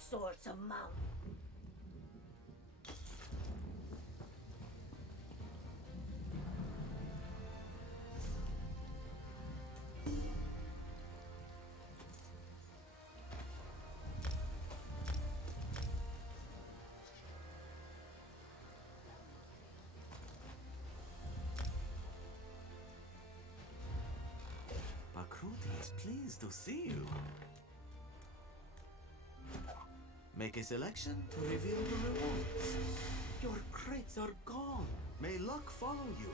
sorts of mountains. Bakruti is pleased to see you. Make a selection to reveal the rewards. Your crates are gone. May luck follow you.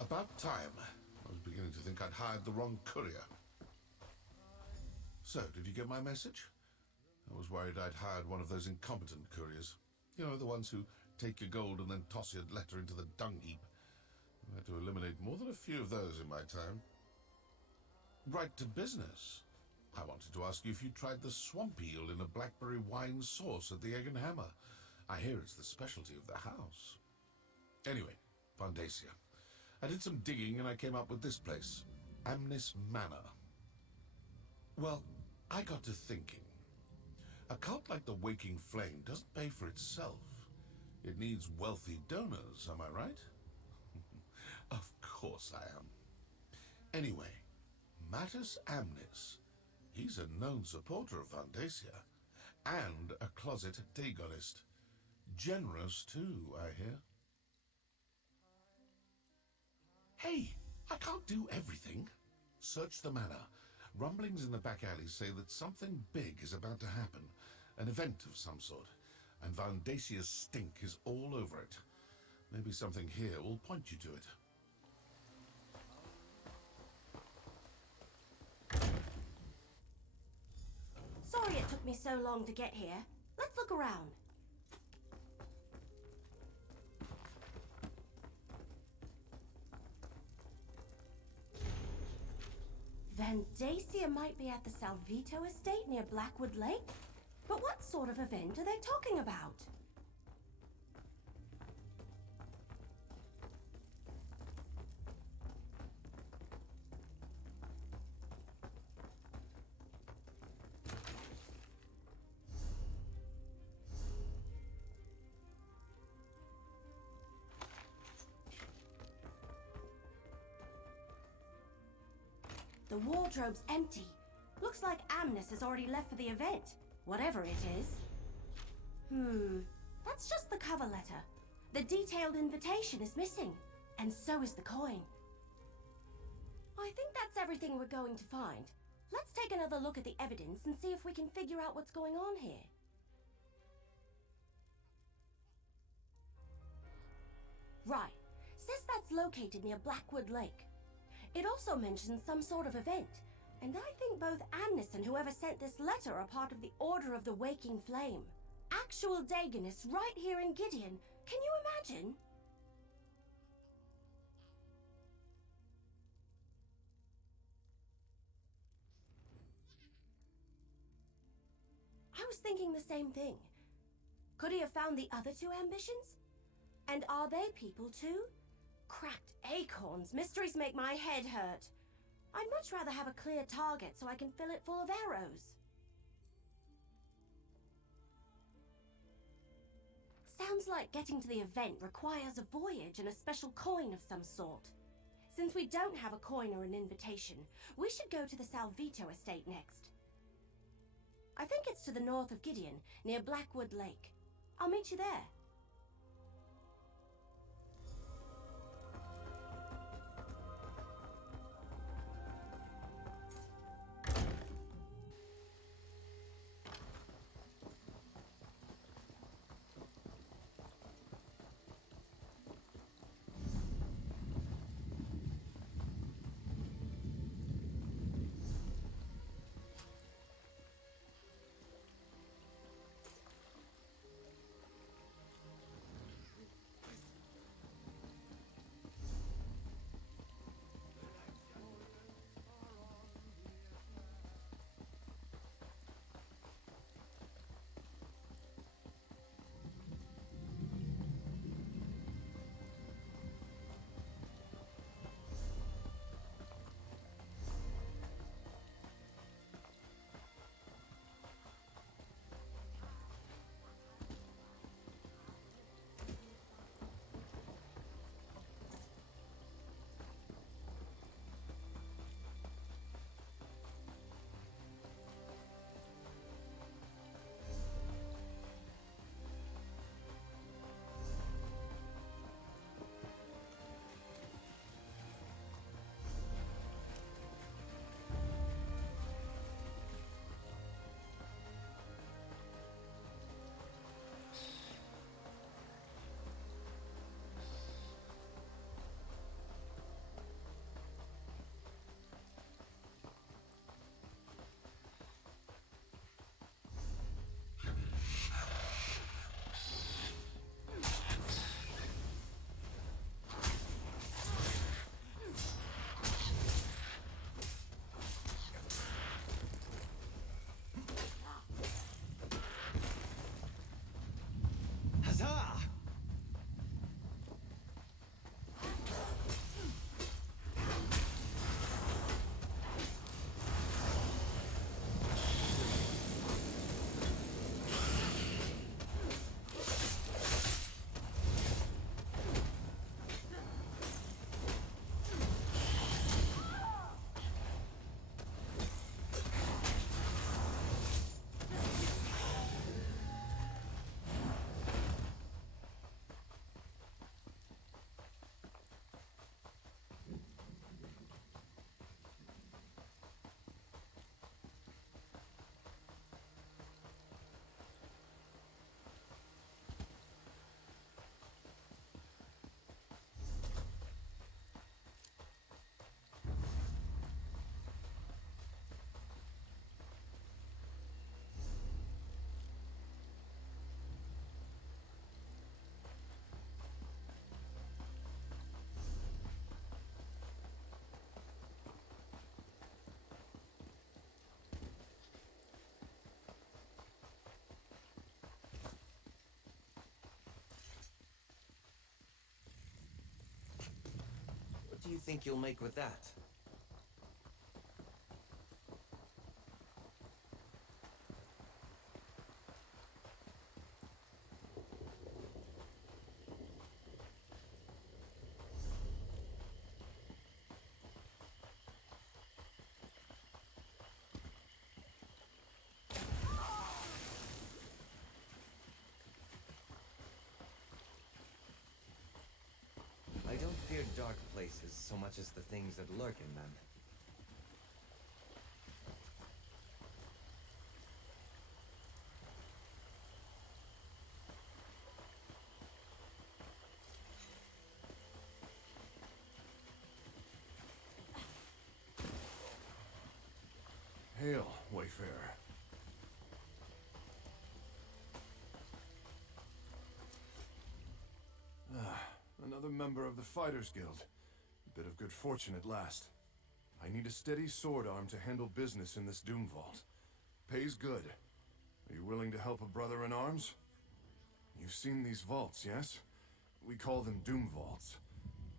About time. I was beginning to think I'd hired the wrong courier. So, did you get my message? I was worried I'd hired one of those incompetent couriers. You know, the ones who take your gold and then toss your letter into the dung heap. I had to eliminate more than a few of those in my time. Right to business. I wanted to ask you if you tried the swamp eel in a blackberry wine sauce at the Egg and Hammer. I hear it's the specialty of the house. Anyway, Vandacia. I did some digging and I came up with this place, Amnis Manor. Well, I got to thinking. A cult like the Waking Flame doesn't pay for itself. It needs wealthy donors, am I right? Of course I am. Anyway, Mattus Amnis. He's a known supporter of Vandacia and a closet Dagonist. Generous too, I hear. Hey, I can't do everything. Search the manor. Rumblings in the back alleys say that something big is about to happen. An event of some sort. And Vandacia's stink is all over it. Maybe something here will point you to it. Sorry it took me so long to get here. Let's look around. Vandacia might be at the Salvito estate near Blackwood Lake? But what sort of event are they talking about? The wardrobe's empty. Looks like Amnis has already left for the event, whatever it is. That's just the cover letter. The detailed invitation is missing, and so is the coin. I think that's everything we're going to find. Let's take another look at the evidence and see if we can figure out what's going on here. Right. Says that's located near Blackwood Lake. It also mentions some sort of event, and I think both Amnis and whoever sent this letter are part of the Order of the Waking Flame. Actual Dagonists right here in Gideon. Can you imagine? I was thinking the same thing. Could he have found the other two ambitions? And are they people too? Cracked acorns. Mysteries make my head hurt. I'd much rather have a clear target so I can fill it full of arrows. Sounds like getting to the event requires a voyage and a special coin of some sort. Since we don't have a coin or an invitation, we should go to the Salvito estate next. I think it's to the north of Gideon, near Blackwood Lake. I'll meet you there. Huzzah! What do you think you'll make with that? I don't fear dark places so much as the things that lurk in them. Hail, Wayfarer. member of the Fighters Guild. A bit of good fortune at last. I need a steady sword arm to handle business in this Doom Vault. Pays good. Are you willing to help a brother in arms? You've seen these vaults, yes? We call them Doom Vaults.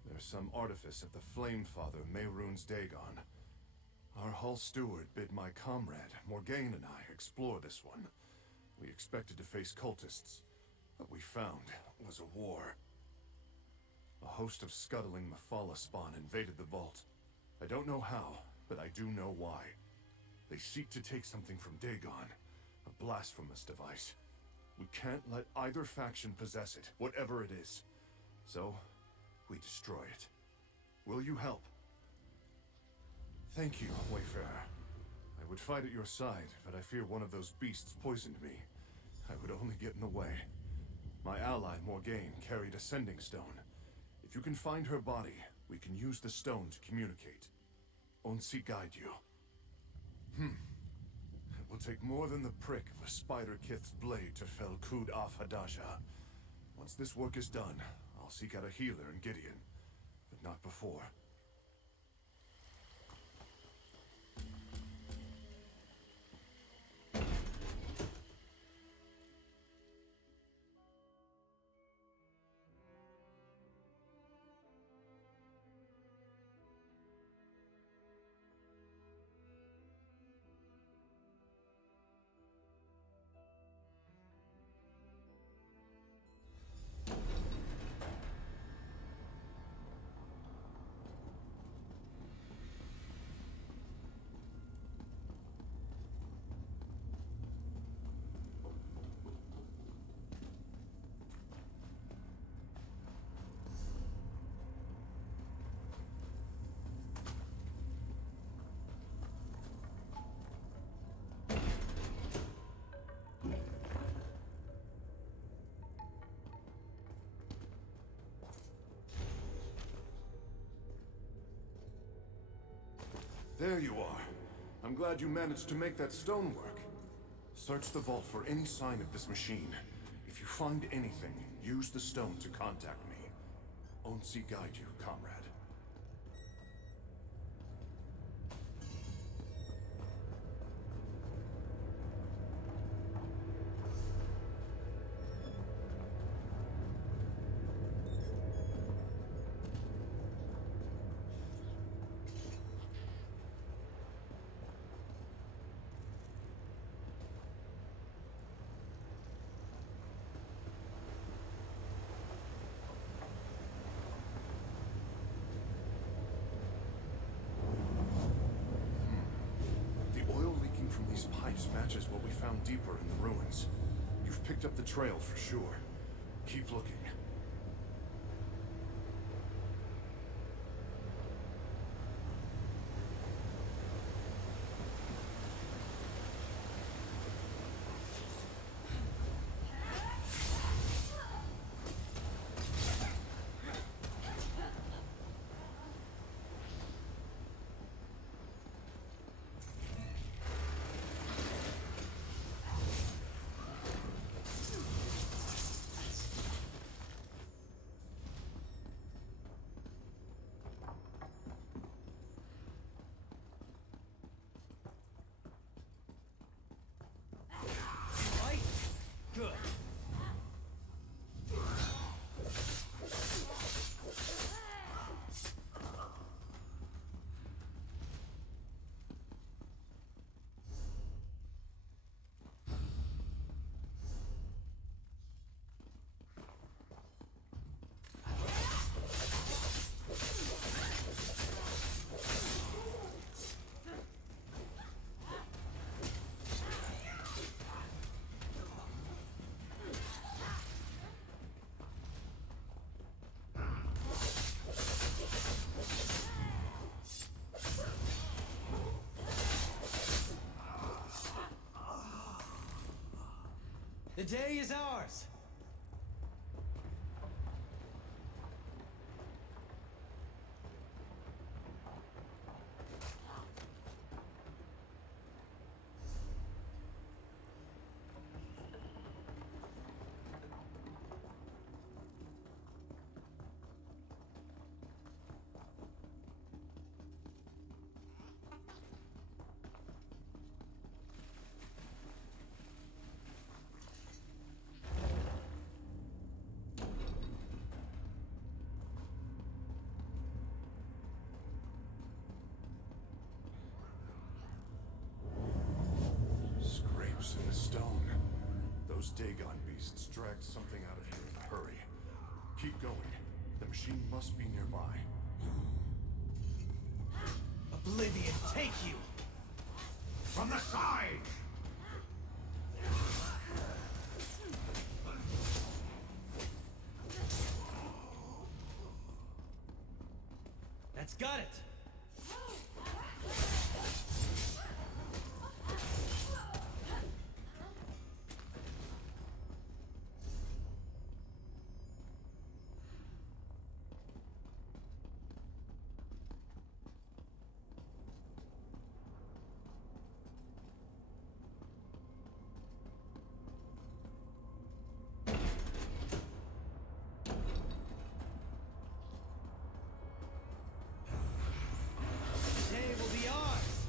There's some artifice at the Flame Father Mehrunes Dagon. Our Hall Steward bid my comrade, Morgaine, and I explore this one. We expected to face cultists. What we found was a war. A host of scuttling Mephala spawn invaded the vault. I don't know how, but I do know why. They seek to take something from Dagon, a blasphemous device. We can't let either faction possess it, whatever it is. So, we destroy it. Will you help? Thank you, Wayfarer. I would fight at your side, but I fear one of those beasts poisoned me. I would only get in the way. My ally, Morgaine, carried a sending stone. If you can find her body, we can use the stone to communicate. Onsi guide you. It will take more than the prick of a Spider-Kith's blade to fell Kud Af Hadasha. Once this work is done, I'll seek out a healer in Gideon, but not before. There you are. I'm glad you managed to make that stone work. Search the vault for any sign of this machine. If you find anything, use the stone to contact me. Onsi guide you, comrade. From these pipes matches what we found deeper in the ruins. You've picked up the trail for sure. Keep looking. Good. The day is ours! Keep going. The machine must be nearby. Oblivion, take you! From the side! That's got it! Today will be ours!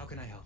How can I help?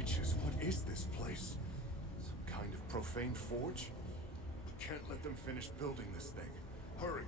creatures, what is this place? Some kind of profane forge? Can't let them finish building this thing. Hurry!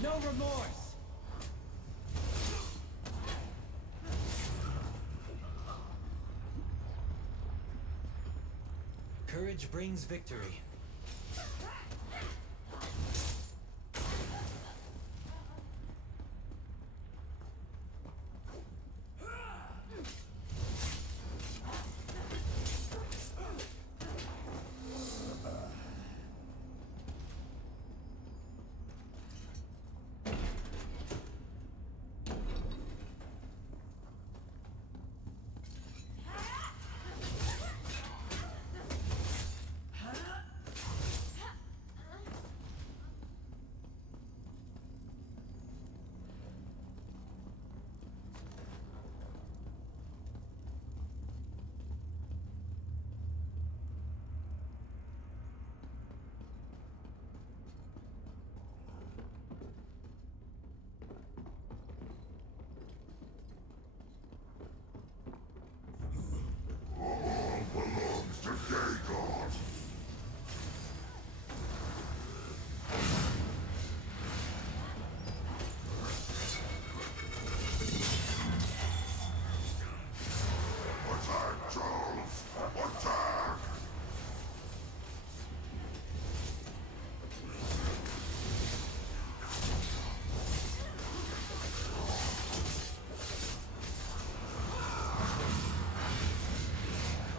No remorse! Courage brings victory.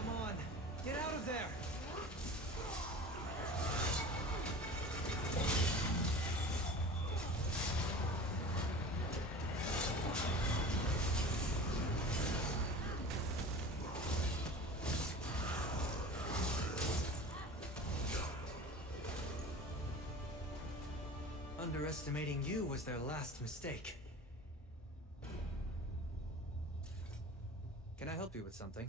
Come on, get out of there! Underestimating you was their last mistake. Can I help you with something?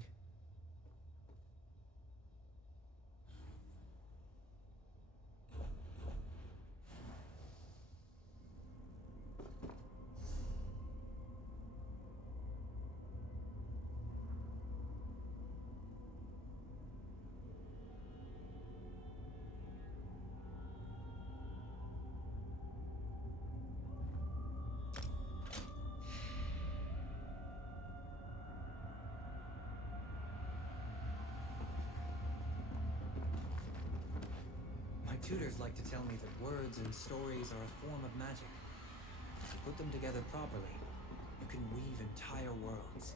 My tutors like to tell me that words and stories are a form of magic. If you put them together properly, you can weave entire worlds.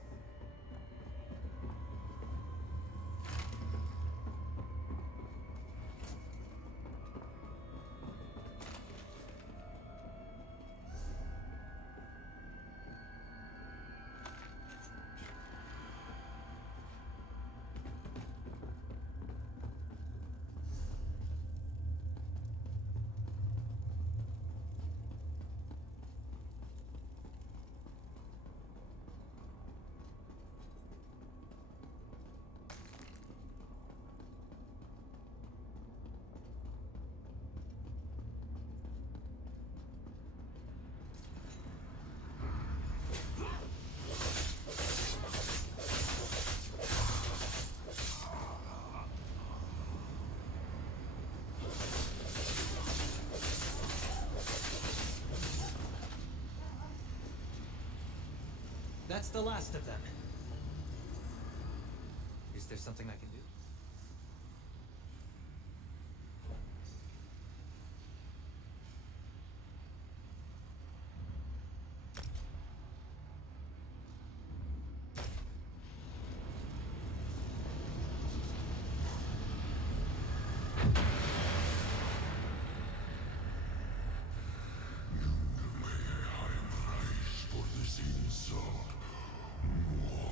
That's the last of them. Is there something I can do? For this insult, mortal.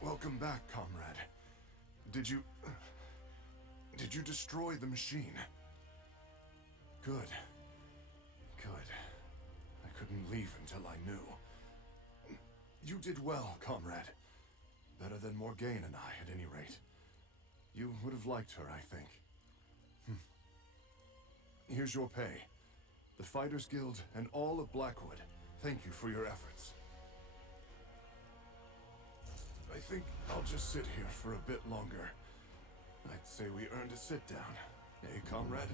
Welcome back, comrade. Did you destroy the machine? Good. Good. I couldn't leave until I knew. You did well, comrade. Better than Morgaine and I, at any rate. You would have liked her, I think. Here's your pay. The Fighters Guild and all of Blackwood, thank you for your efforts. I think I'll just sit here for a bit longer. I'd say we earned a sit down. Eh, comrade?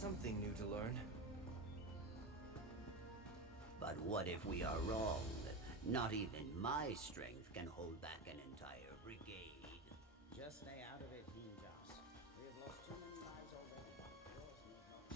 Something new to learn. But what if we are wrong? Not even my strength can hold back an entire brigade. Just stay out of it, Ninjas. We have lost too many lives already. Yours need not.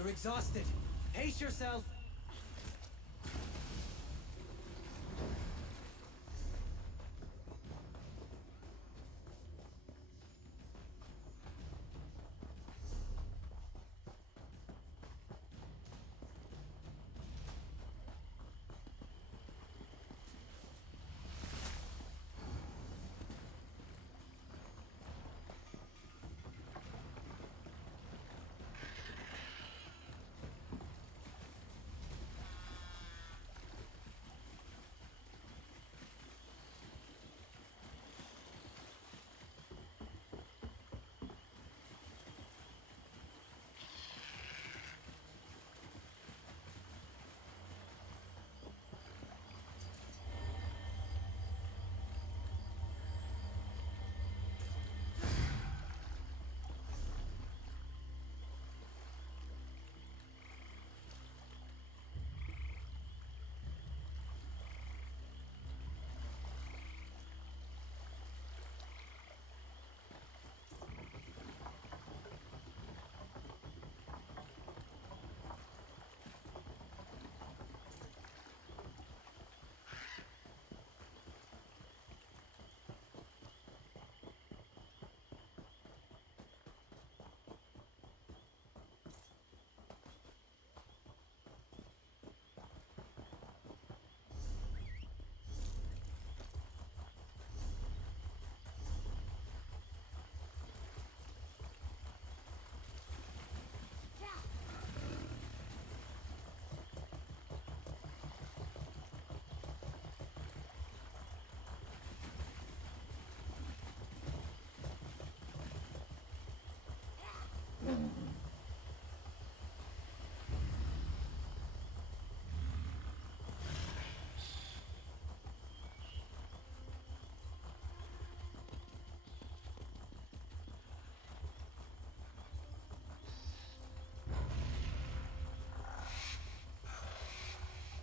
You're exhausted. Pace yourself.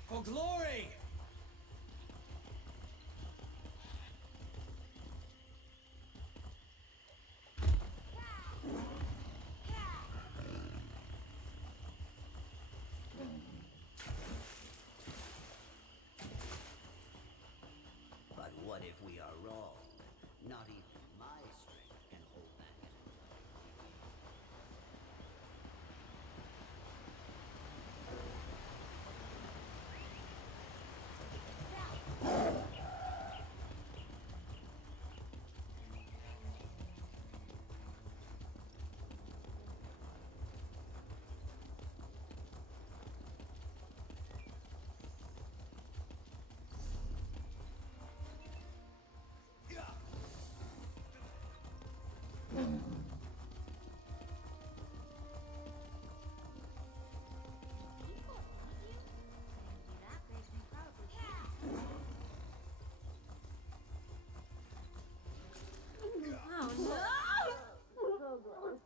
For glory! But what if we are wrong? Not even my strength can hold back an Oh no! So gross.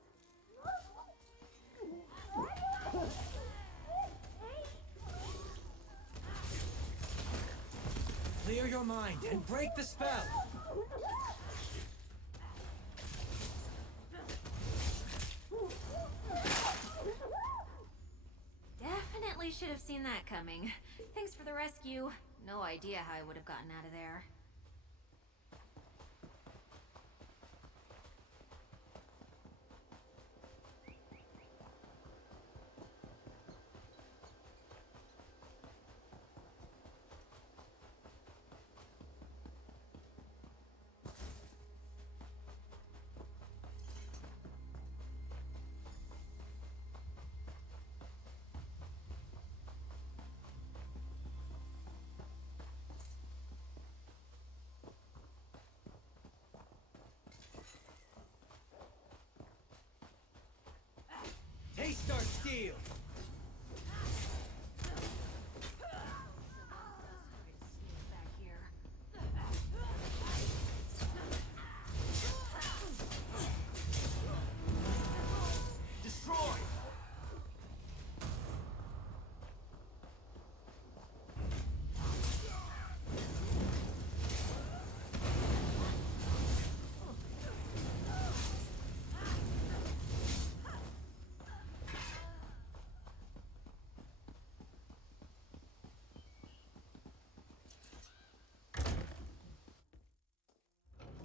Clear your mind and break the spell! Definitely should have seen that coming. Thanks for the rescue. No idea how I would have gotten out of there. Taste our steel! Back here. Destroy!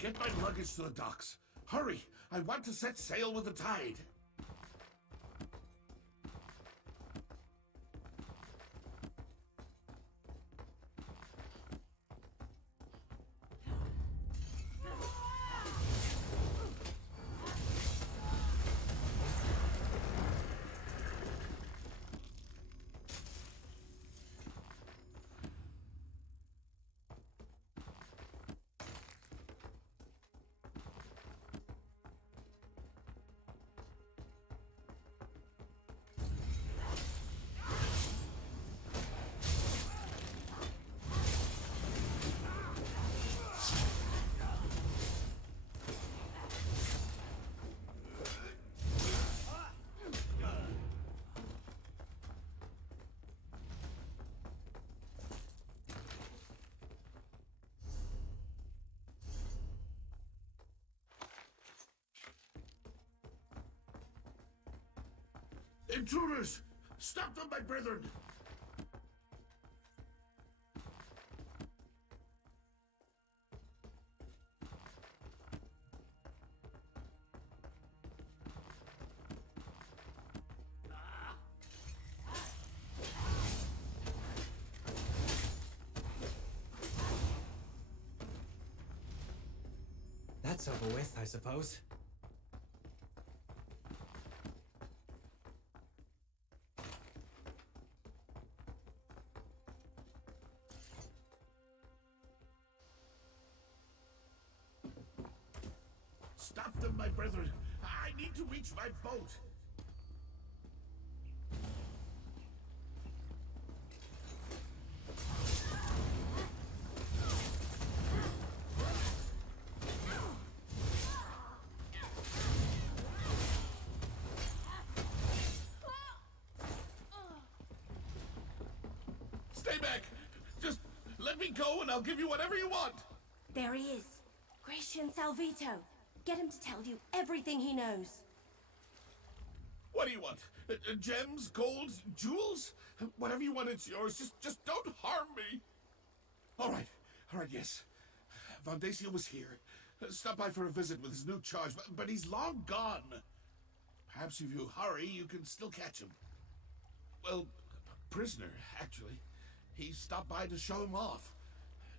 Get my luggage to the docks. Hurry! I want to set sail with the tide. Intruders! Stop them, my brethren! That's over with, I suppose. Stop them, my brethren! I need to reach my boat! Stay back! Just let me go and I'll give you whatever you want! There he is. Gratian Salvito. Get him to tell you everything he knows. What do you want? Gems, gold, jewels? Whatever you want, it's yours. Just don't harm me. All right, yes. Valdacia was here. Stopped by for a visit with his new charge, but he's long gone. Perhaps if you hurry, you can still catch him. Well, prisoner, actually. He stopped by to show him off.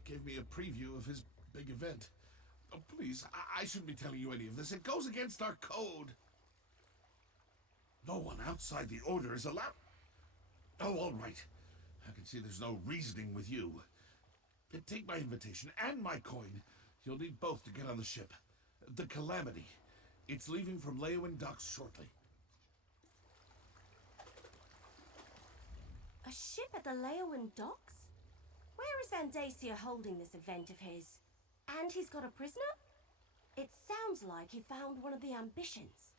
Gave me a preview of his big event. Oh, please, I shouldn't be telling you any of this. It goes against our code. No one outside the Order is allowed... Oh, all right. I can see there's no reasoning with you. Take my invitation and my coin. You'll need both to get on the ship. The Calamity. It's leaving from Leowin docks shortly. A ship at the Leowin docks? Where is Vandacia holding this event of his? And he's got a prisoner? It sounds like he found one of the ambitions.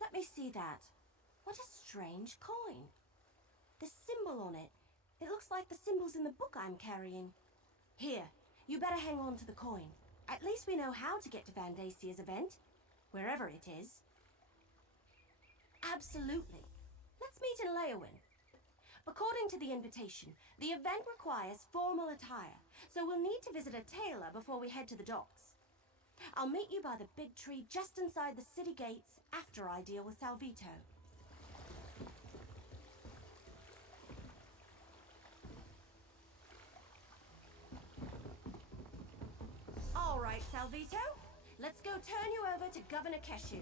Let me see that. What a strange coin. The symbol on it. It looks like the symbols in the book I'm carrying. Here, you better hang on to the coin. At least we know how to get to Vandacia's event, wherever it is. Absolutely. Let's meet in Leowin. According to the invitation, the event requires formal attire, so we'll need to visit a tailor before we head to the docks. I'll meet you by the big tree just inside the city gates after I deal with Salvito. All right, Salvito. Let's go turn you over to Governor Keshu.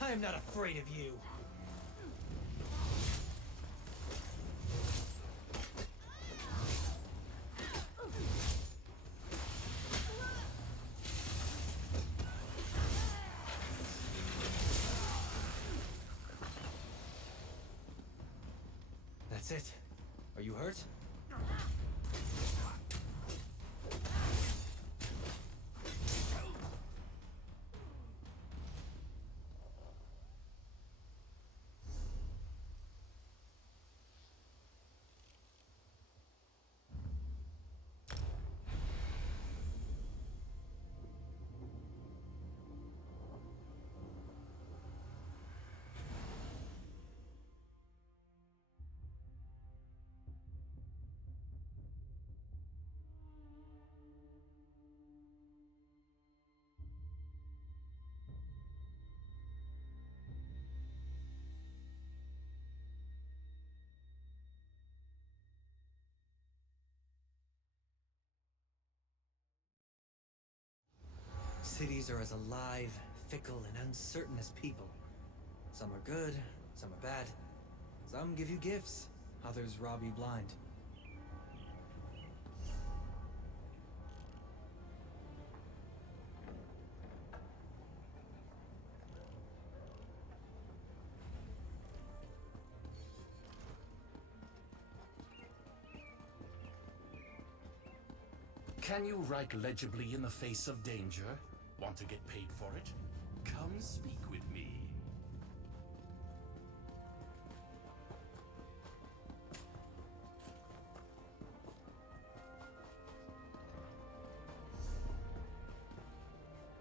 I am not afraid of you. That's it. Are you hurt? Cities are as alive, fickle, and uncertain as people. Some are good, some are bad. Some give you gifts, others rob you blind. Can you write legibly in the face of danger? Want to get paid for it? Come speak with me.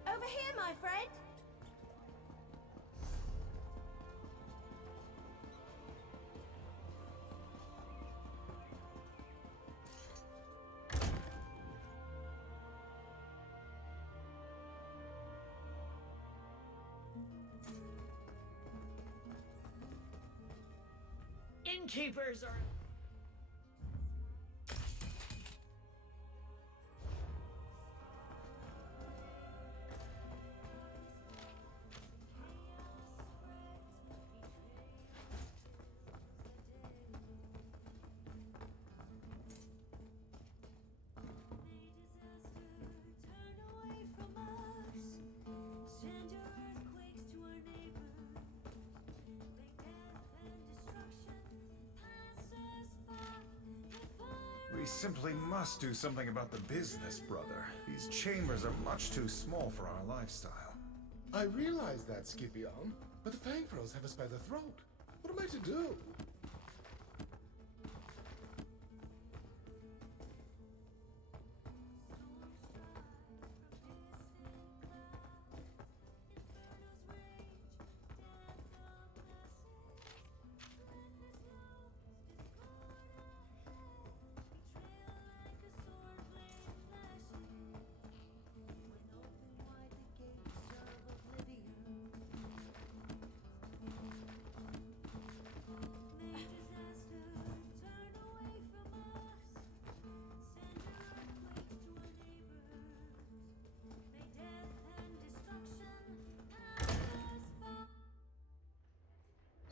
Over here, my friend! Innkeepers are... We simply must do something about the business, brother. These chambers are much too small for our lifestyle. I realize that, Scipion, but the Fangpros have us by the throat. What am I to do?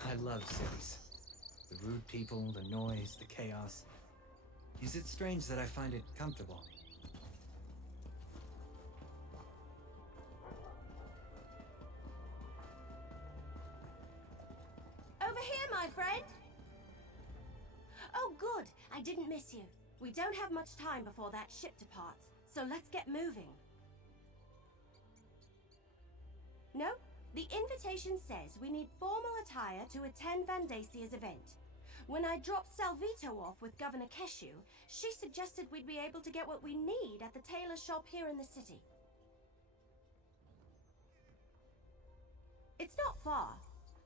I love cities. The rude people, the noise, the chaos. Is it strange that I find it comfortable? Over here, my friend! Oh, good. I didn't miss you. We don't have much time before that ship departs, so let's get moving. No? The invitation says we need formal attire to attend Vandasia's event. When I dropped Salvito off with Governor Keshu, she suggested we'd be able to get what we need at the tailor shop here in the city. It's not far.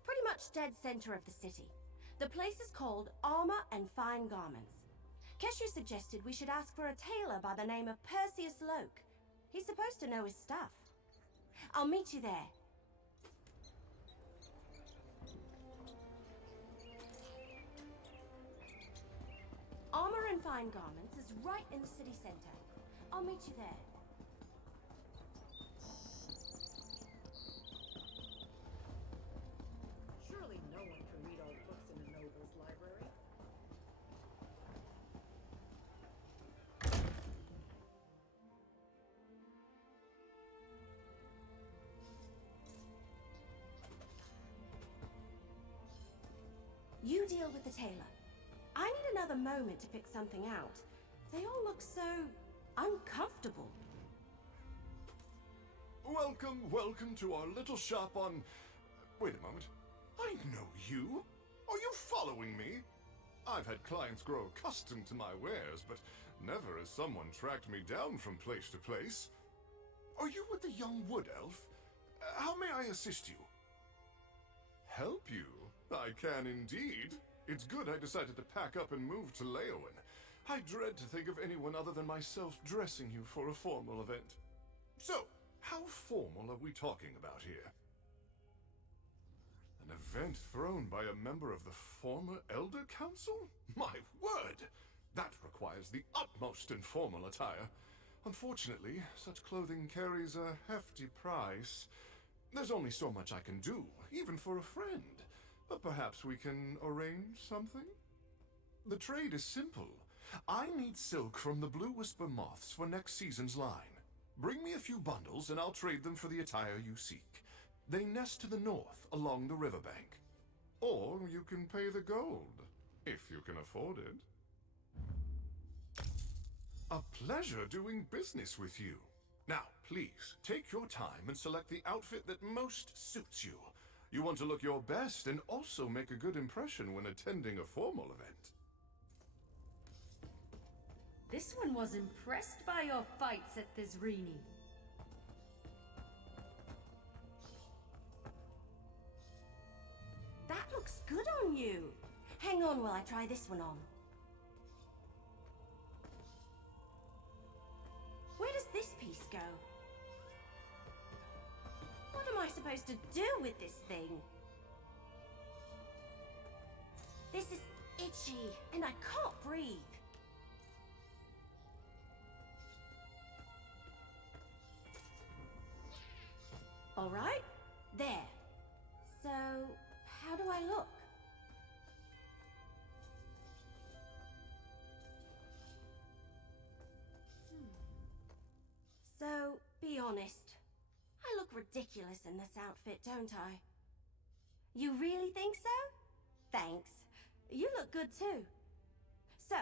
Pretty much dead center of the city. The place is called Armor and Fine Garments. Keshu suggested we should ask for a tailor by the name of Perseus Loke. He's supposed to know his stuff. I'll meet you there. Armor and Fine Garments is right in the city center. I'll meet you there. Surely no one can read all books in the noble's library. You deal with the tailor. I need another moment to pick something out. They all look so uncomfortable. Welcome to our little shop on... Wait a moment. I know you. Are you following me? I've had clients grow accustomed to my wares, but never has someone tracked me down from place to place. Are you with the young wood elf? How may I assist you? Help you? I can indeed. It's good I decided to pack up and move to Leowen. I dread to think of anyone other than myself dressing you for a formal event. So, how formal are we talking about here? An event thrown by a member of the former Elder Council? My word! That requires the utmost informal attire. Unfortunately, such clothing carries a hefty price. There's only so much I can do, even for a friend. But perhaps we can arrange something? The trade is simple. I need silk from the Blue Whisper moths for next season's line. Bring me a few bundles and I'll trade them for the attire you seek. They nest to the north, along the riverbank. Or you can pay the gold, if you can afford it. A pleasure doing business with you. Now, please, take your time and select the outfit that most suits you. You want to look your best and also make a good impression when attending a formal event. This one was impressed by your fights at Thizrini. That looks good on you. Hang on while I try this one on. Where does this piece go? What am I supposed to do with this thing? This is itchy, and I can't breathe. All right, there. So, how do I look? So, be honest. I look ridiculous in this outfit, don't I? You really think so? Thanks. You look good too. So,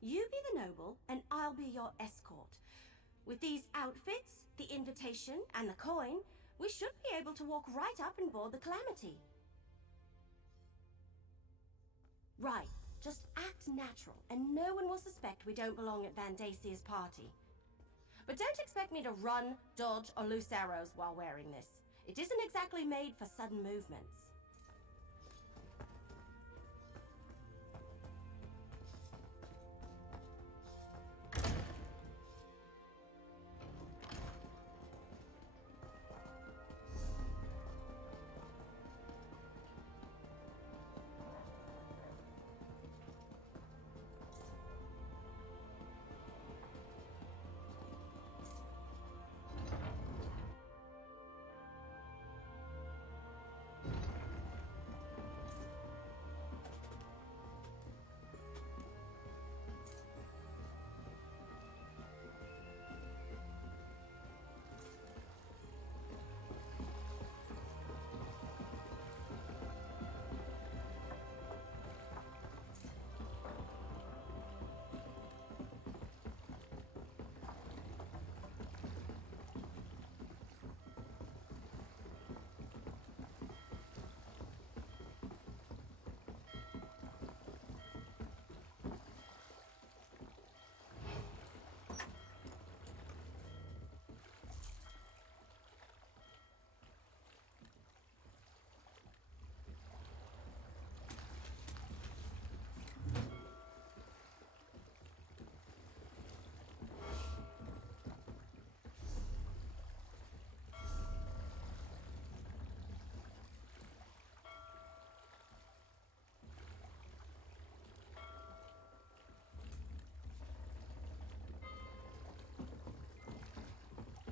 you be the noble, and I'll be your escort. With these outfits, the invitation, and the coin, we should be able to walk right up and board the Calamity. Right, just act natural, and no one will suspect we don't belong at Vandasia's party. But don't expect me to run, dodge, or loose arrows while wearing this. It isn't exactly made for sudden movements.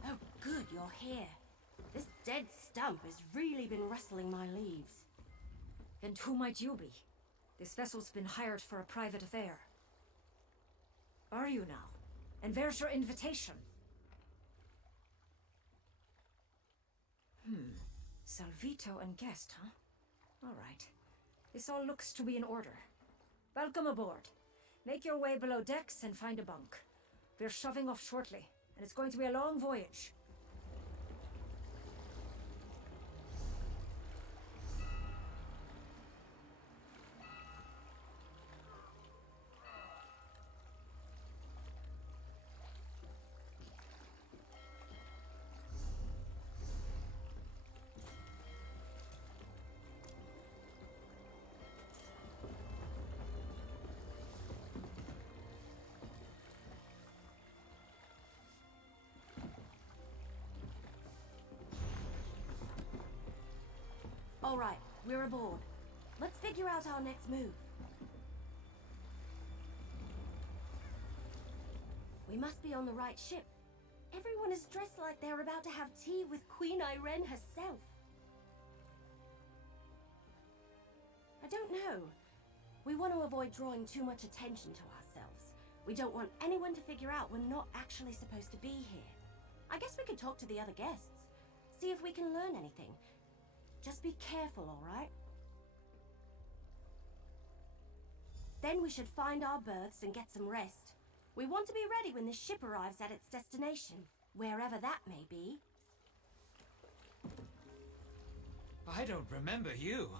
Oh, good, you're here. This dead stump has really been rustling my leaves. And who might you be? This vessel's been hired for a private affair. Are you now? And where's your invitation? Salvito and guest, huh? All right. This all looks to be in order. Welcome aboard. Make your way below decks and find a bunk. We're shoving off shortly, and it's going to be a long voyage. All right, we're aboard. Let's figure out our next move. We must be on the right ship. Everyone is dressed like they're about to have tea with Queen Irene herself. I don't know. We want to avoid drawing too much attention to ourselves. We don't want anyone to figure out we're not actually supposed to be here. I guess we could talk to the other guests. See if we can learn anything. Just be careful, alright? Then we should find our berths and get some rest. We want to be ready when the ship arrives at its destination, wherever that may be. I don't remember you.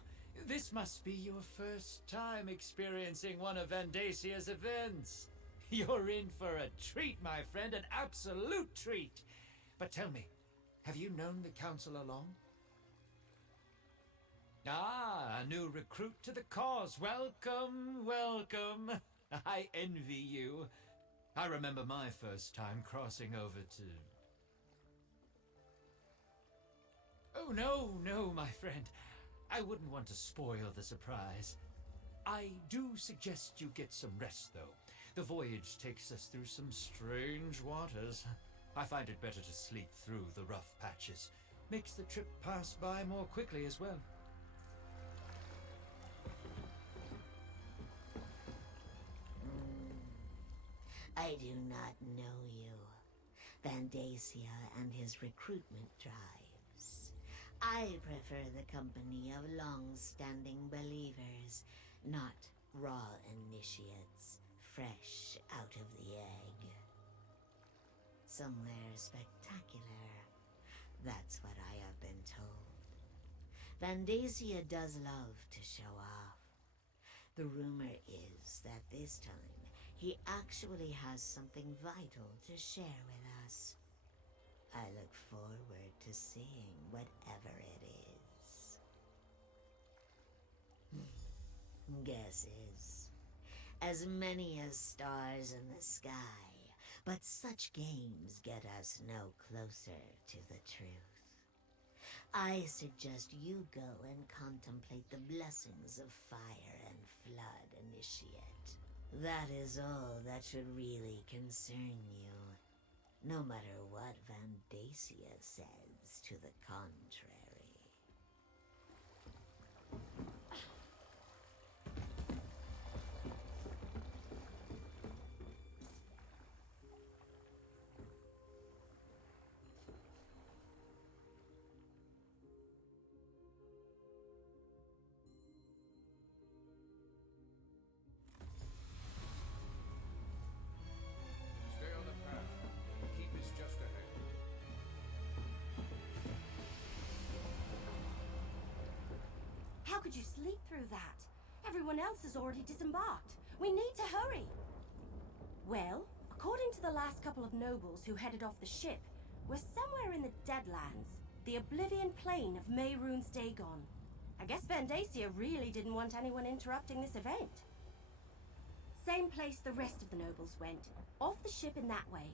This must be your first time experiencing one of Vandasia's events. You're in for a treat, my friend, an absolute treat. But tell me, have you known the Council along? Ah, a new recruit to the cause. Welcome, welcome. I envy you. I remember my first time crossing over to... Oh, no, my friend. I wouldn't want to spoil the surprise. I do suggest you get some rest, though. The voyage takes us through some strange waters. I find it better to sleep through the rough patches. Makes the trip pass by more quickly as well. I do not know you. Vandacia and his recruitment drives. I prefer the company of long-standing believers, not raw initiates, fresh out of the egg. Somewhere spectacular. That's what I have been told. Vandacia does love to show off. The rumor is that this time, he actually has something vital to share with us. I look forward to seeing whatever it is. Guesses. As many as stars in the sky, but such games get us no closer to the truth. I suggest you go and contemplate the blessings of fire and flood, initiate. That is all that should really concern you, no matter what Vandacia says to the contrary. Stay on the path. The keep is just ahead. How could you sleep through that? Everyone else has already disembarked. We need to hurry. Well, according to the last couple of nobles who headed off the ship, we're somewhere in the Deadlands, the Oblivion Plain of Mayrune's Dagon. I guess Vandacia really didn't want anyone interrupting this event. Same place the rest of the nobles went, off the ship in that way.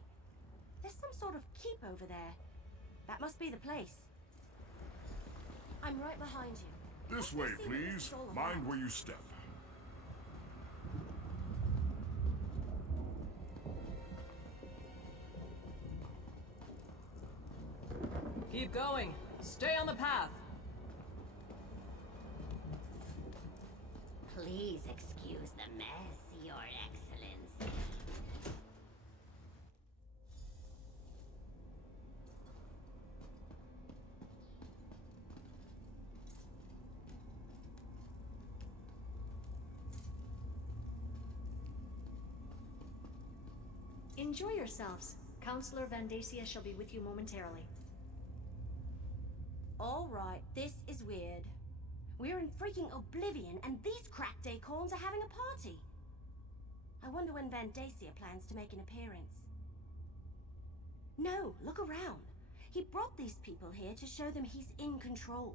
There's some sort of keep over there. That must be the place. I'm right behind you. This way, please. Mind where you step. Keep going. Stay on the path. Please excuse the mess, Your Excellency. Enjoy yourselves. Counselor Vandacia shall be with you momentarily. All right, this is weird. We're in freaking Oblivion, and these cracked acorns are having a party. I wonder when Vandacia plans to make an appearance. No, look around. He brought these people here to show them he's in control,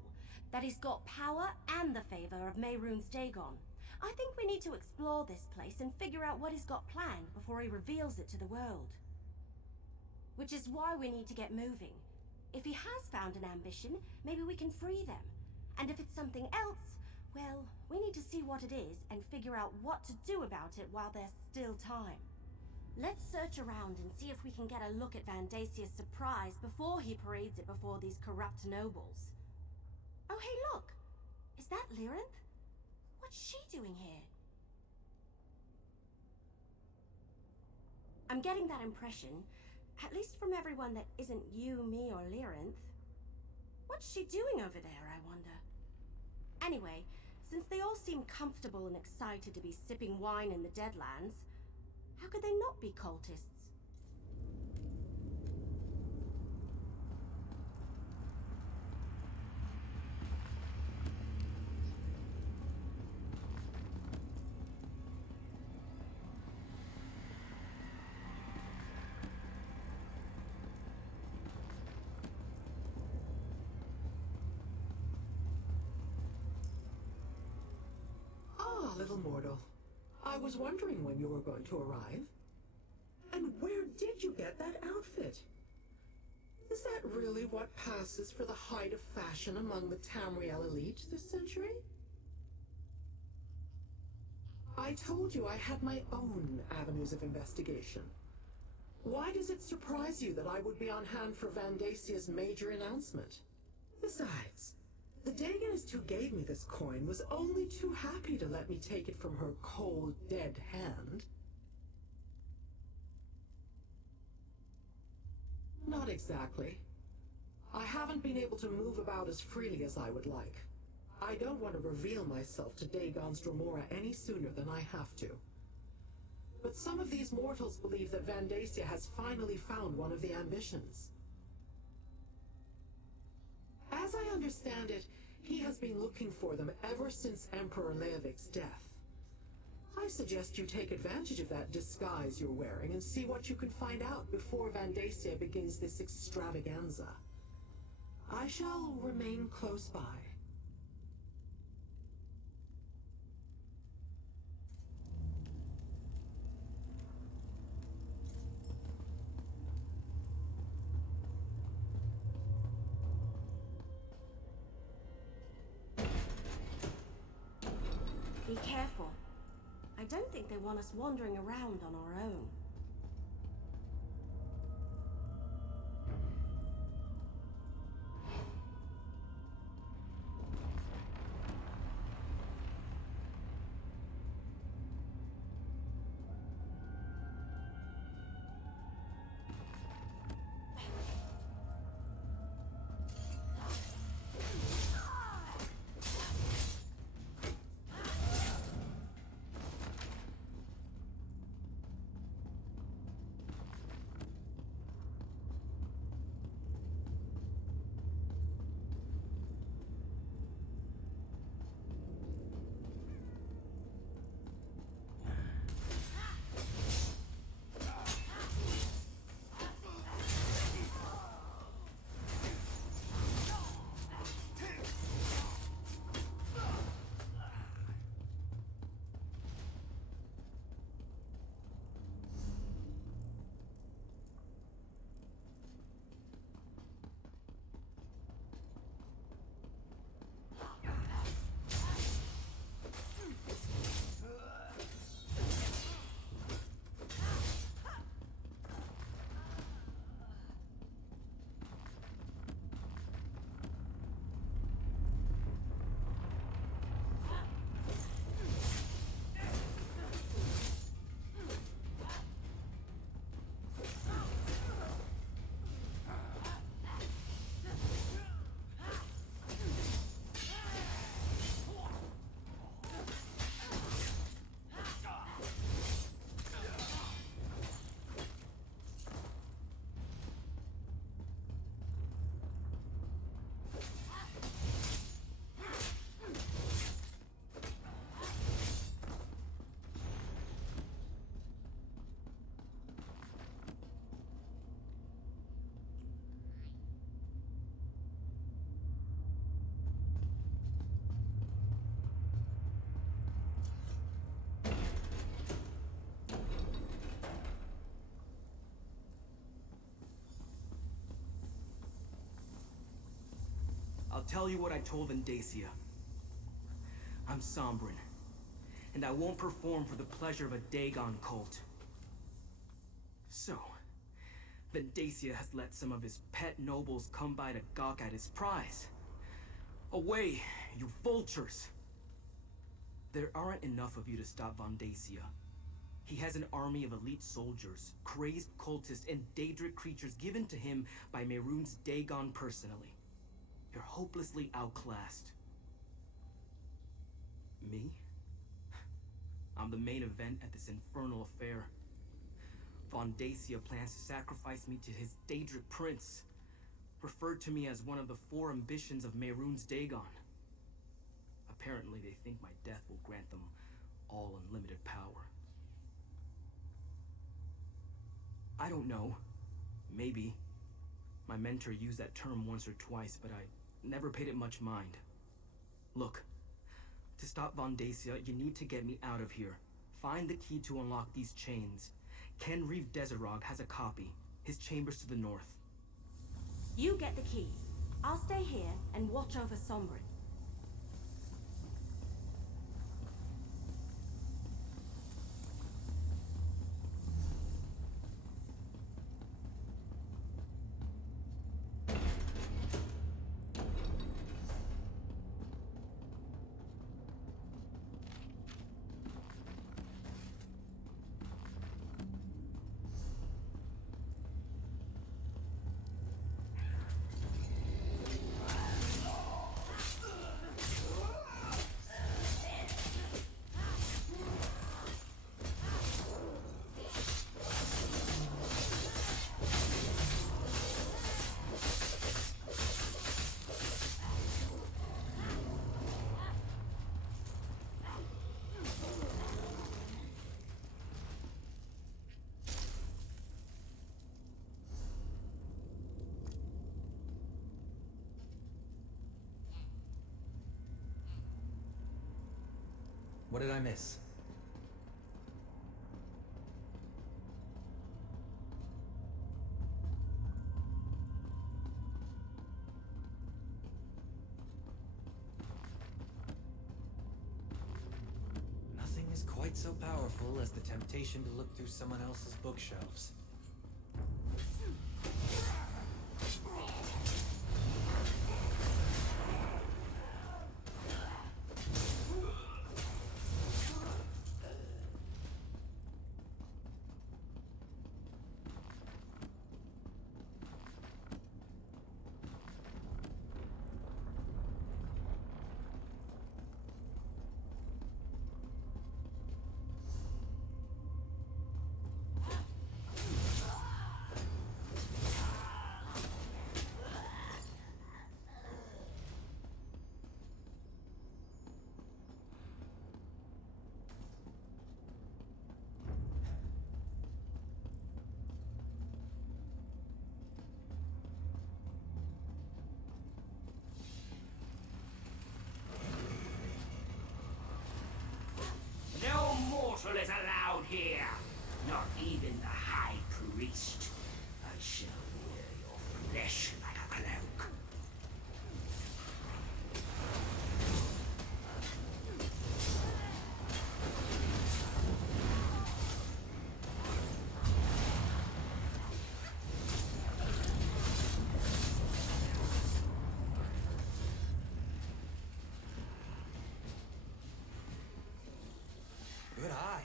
that he's got power and the favor of Mayrune's Dagon. I think we need to explore this place and figure out what he's got planned before he reveals it to the world. Which is why we need to get moving. If he has found an ambition, maybe we can free them. And if it's something else, well, we need to see what it is and figure out what to do about it while there's still time. Let's search around and see if we can get a look at Vandasia's surprise before he parades it before these corrupt nobles. Oh, hey, look! Is that Lyrinth? What's she doing here? I'm getting that impression, at least from everyone that isn't you, me, or Lyrinth. What's she doing over there, I wonder? Anyway, since they all seem comfortable and excited to be sipping wine in the Deadlands, how could they not be cultists? Ah, little mortal. I was wondering when you were going to arrive. And where did you get that outfit? Is that really what passes for the height of fashion among the Tamriel elite this century? I told you I had my own avenues of investigation. Why does it surprise you that I would be on hand for Vandasia's major announcement? Besides, the Dagonist who gave me this coin was only too happy to let me take it from her cold, dead hand. Not exactly. I haven't been able to move about as freely as I would like. I don't want to reveal myself to Dagon's Dromora any sooner than I have to. But some of these mortals believe that Vandasia has finally found one of the ambitions. As I understand it, he has been looking for them ever since Emperor Leovik's death. I suggest you take advantage of that disguise you're wearing and see what you can find out before Vandasia begins this extravaganza. I shall remain close by. Be careful. I don't think they want us wandering around on our own. I'll tell you what I told Vandasia. I'm Sombrin, and I won't perform for the pleasure of a Dagon cult. So, Vendacia has let some of his pet nobles come by to gawk at his prize. Away, you vultures! There aren't enough of you to stop Vendacia. He has an army of elite soldiers, crazed cultists, and Daedric creatures given to him by Mehrunes Dagon personally. You're hopelessly outclassed. Me? I'm the main event at this infernal affair. Vendacia plans to sacrifice me to his Daedric prince, referred to me as one of the 4 ambitions of Mehrunes Dagon. Apparently they think my death will grant them all unlimited power. I don't know. Maybe. My mentor used that term once or twice, but I never paid it much mind. Look, to stop Vendacia, you need to get me out of here. Find the key to unlock these chains. Ken Reeve Desirog has a copy. His chamber's to the north. You get the key. I'll stay here and watch over Sombrin. What did I miss? Nothing is quite so powerful as the temptation to look through someone else's bookshelves. No mortal is allowed here, not even the High Priest. I shall wear your flesh like a cloak. Good eye.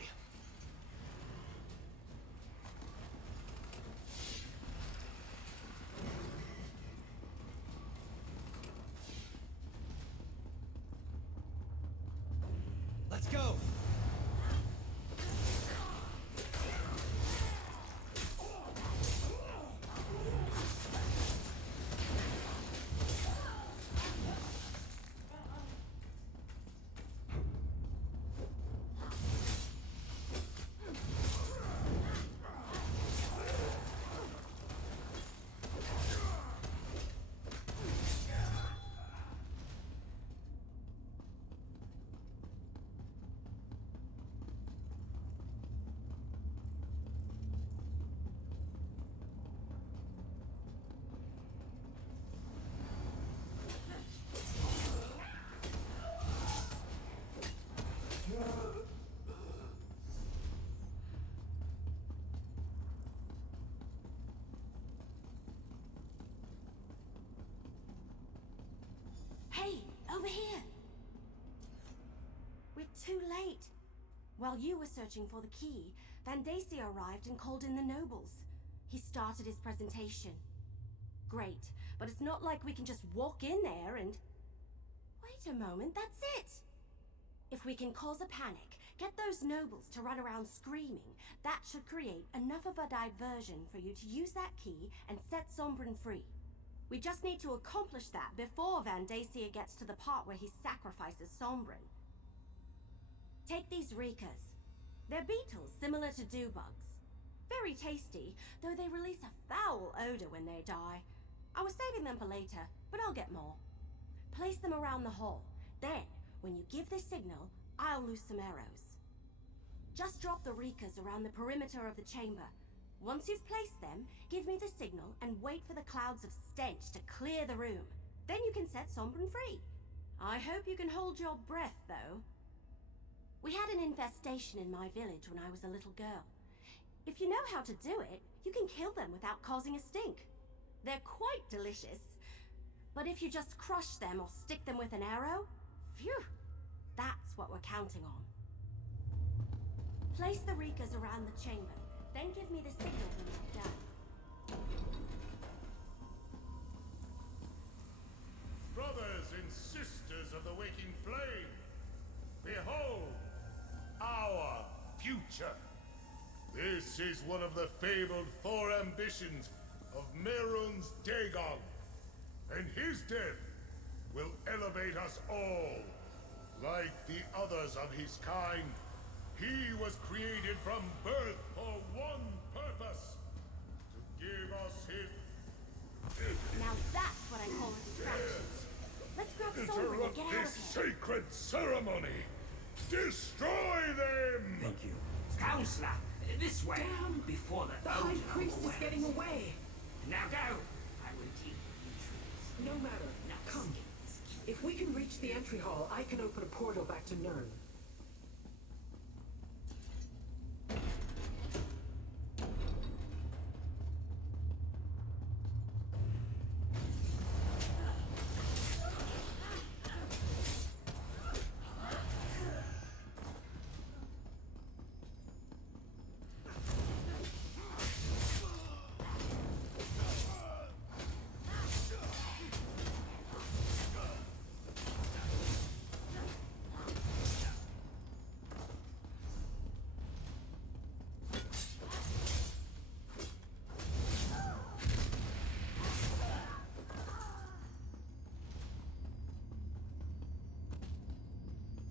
Let's go! While you were searching for the key, Vandacia arrived and called in the nobles. He started his presentation. Great, but it's not like we can just walk in there and... Wait a moment, that's it! If we can cause a panic, get those nobles to run around screaming, that should create enough of a diversion for you to use that key and set Sombrin free. We just need to accomplish that before Vandacia gets to the part where he sacrifices Sombrin. Take these Rikas. They're beetles similar to dewbugs. Very tasty, though they release a foul odor when they die. I was saving them for later, but I'll get more. Place them around the hall. Then, when you give the signal, I'll loose some arrows. Just drop the Rikas around the perimeter of the chamber. Once you've placed them, give me the signal and wait for the clouds of stench to clear the room. Then you can set Sombrin free. I hope you can hold your breath, though. We had an infestation in my village when I was a little girl. If you know how to do it, you can kill them without causing a stink. They're quite delicious. But if you just crush them or stick them with an arrow, phew, that's what we're counting on. Place the Rikas around the chamber, then give me the signal when you're done. Brothers and sisters of the waking flame, behold, our future. This is one of the fabled 4 ambitions of Merun's Dagon, and his death will elevate us all. Like the others of his kind, he was created from birth for one purpose: to give us his... Now that's what I call a distraction. Let's grab Sombrin and get out of here. This sacred ceremony! Destroy them! Thank you. Counselor, this way. Damn! Before The High Priest is getting away. Now go. I will teach you No matter. Come. If we can reach the entry hall, I can open a portal back to Nern.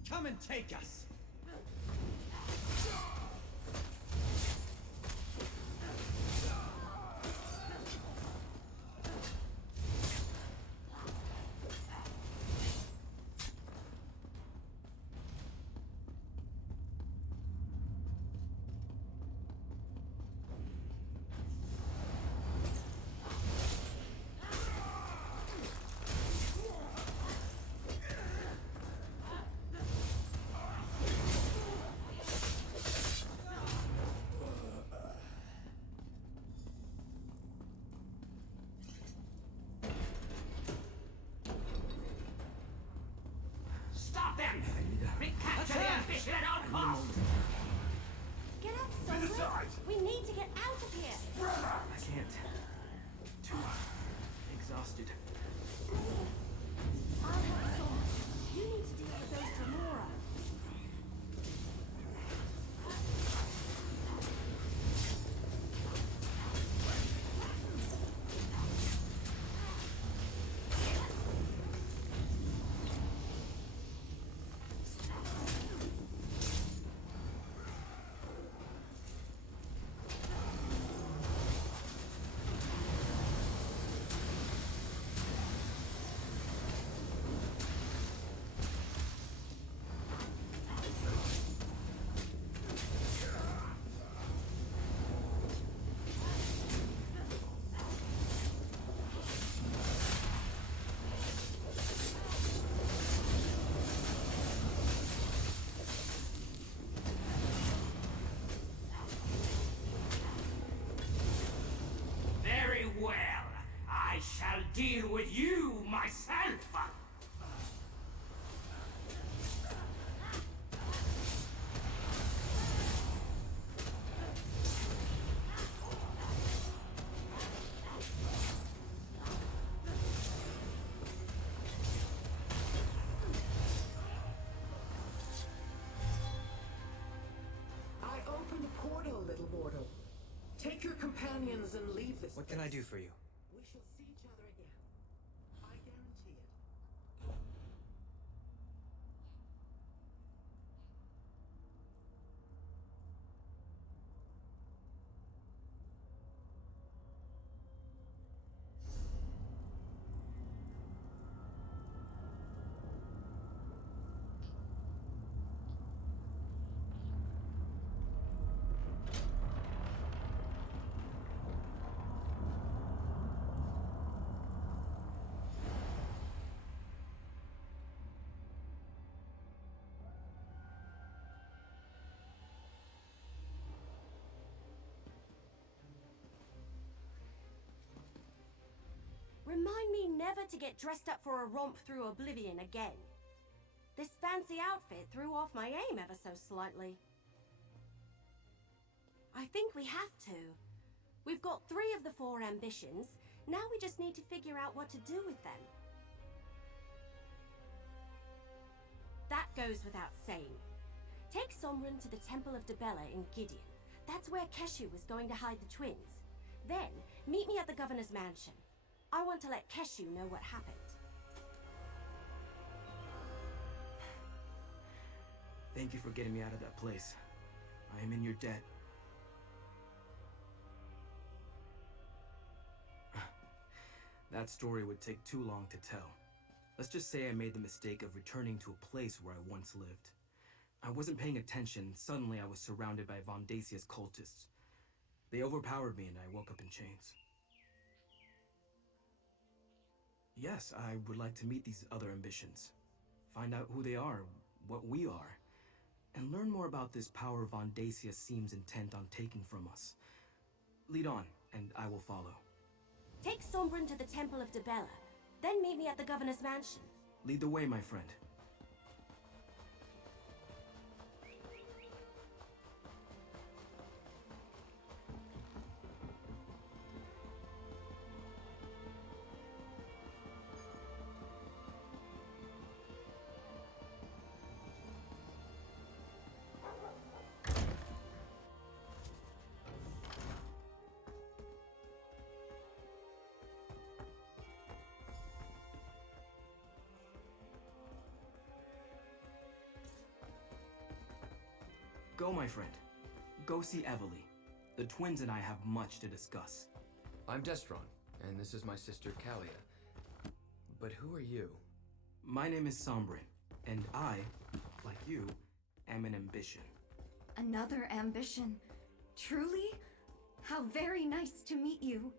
Come and take us! Stop them! Recapture the ambition at all costs! Get up, Sombrin! We need to get out of here! I can't. Too exhausted. I'll help Sombrin. You need to deal with those Dremora. What can I do for you? We shall see each other again. I guarantee it. Remind me never to get dressed up for a romp through oblivion again. This fancy outfit threw off my aim ever so slightly. I think we have to. We've got 3 of the 4 ambitions. Now we just need to figure out what to do with them. That goes without saying. Take Somrin to the Temple of Debella in Gideon. That's where Keshu was going to hide the twins. Then, meet me at the Governor's mansion. I want to let Keshu know what happened. Thank you for getting me out of that place. I am in your debt. That story would take too long to tell. Let's just say I made the mistake of returning to a place where I once lived. I wasn't paying attention. Suddenly I was surrounded by Vondasia's cultists. They overpowered me and I woke up in chains. Yes, I would like to meet these other ambitions. Find out who they are, what we are, and learn more about this power Vondacia seems intent on taking from us. Lead on, and I will follow. Take Sombrin to the Temple of Debella, then meet me at the Governor's mansion. Lead the way, my friend. Go, my friend. Go see Evely. The twins and I have much to discuss. I'm Destron, and this is my sister Kalia. But who are you? My name is Sombrin, and I, like you, am an ambition. Another ambition? Truly? How very nice to meet you.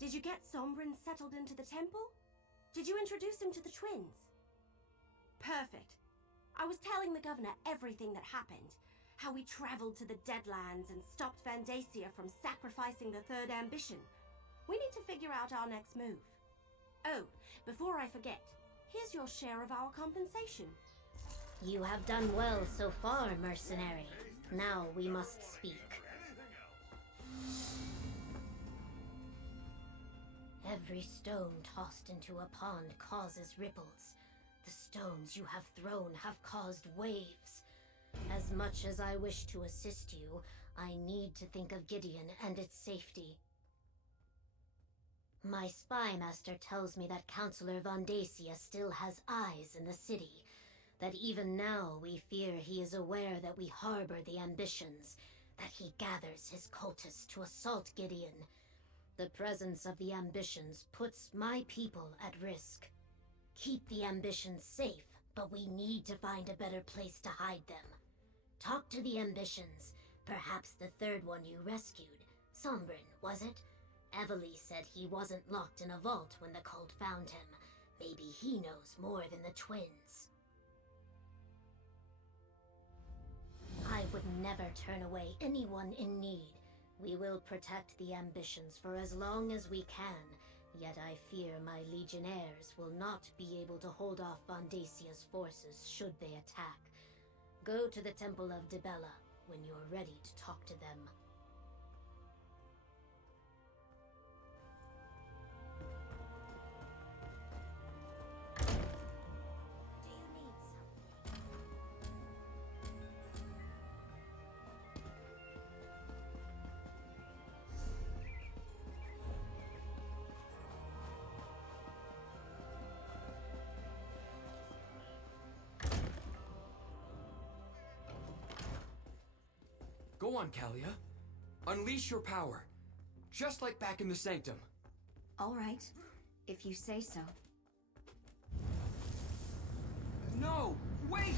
Did you get Sombrin settled into the temple? Did you introduce him to the twins? Perfect. I was telling the governor everything that happened. How we traveled to the Deadlands and stopped Vandacia from sacrificing the 3rd ambition. We need to figure out our next move. Oh, before I forget, here's your share of our compensation. You have done well so far, mercenary. Now we must speak. Every stone tossed into a pond causes ripples. The stones you have thrown have caused waves. As much as I wish to assist you, I need to think of Gideon and its safety. My spy master tells me that Councillor Vondacia still has eyes in the city, that even now we fear he is aware that we harbor the ambitions, that he gathers his cultists to assault Gideon. The presence of the ambitions puts my people at risk. Keep the ambitions safe, but we need to find a better place to hide them. Talk to the ambitions. Perhaps the 3rd one you rescued, Sombrin, was it? Evely said he wasn't locked in a vault when the cult found him. Maybe he knows more than the twins. I would never turn away anyone in need. We will protect the ambitions for as long as we can, yet I fear my legionnaires will not be able to hold off Vandasia's forces should they attack. Go to the Temple of Dibella when you're ready to talk to them. Go on, Kalia. Unleash your power. Just like back in the Sanctum. All right, if you say so. No! Wait!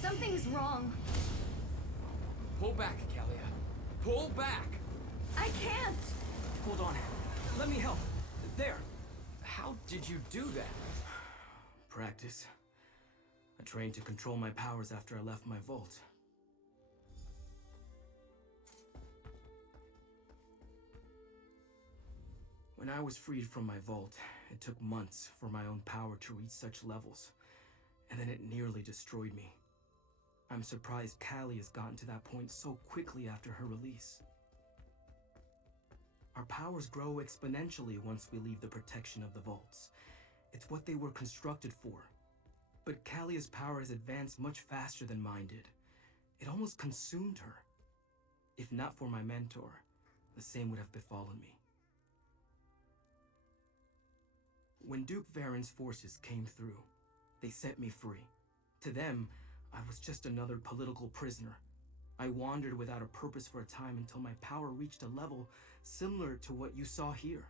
Something's wrong. Pull back, Kalia. Pull back! I can't! Hold on. Let me help. There. How did you do that? Practice. I trained to control my powers after I left my vault. When I was freed from my vault, it took months for my own power to reach such levels, and then it nearly destroyed me. I'm surprised Callie has gotten to that point so quickly after her release. Our powers grow exponentially once we leave the protection of the vaults. It's what they were constructed for. But Callie's power has advanced much faster than mine did. It almost consumed her. If not for my mentor, the same would have befallen me. When Duke Varen's forces came through, they set me free. To them, I was just another political prisoner. I wandered without a purpose for a time until my power reached a level similar to what you saw here.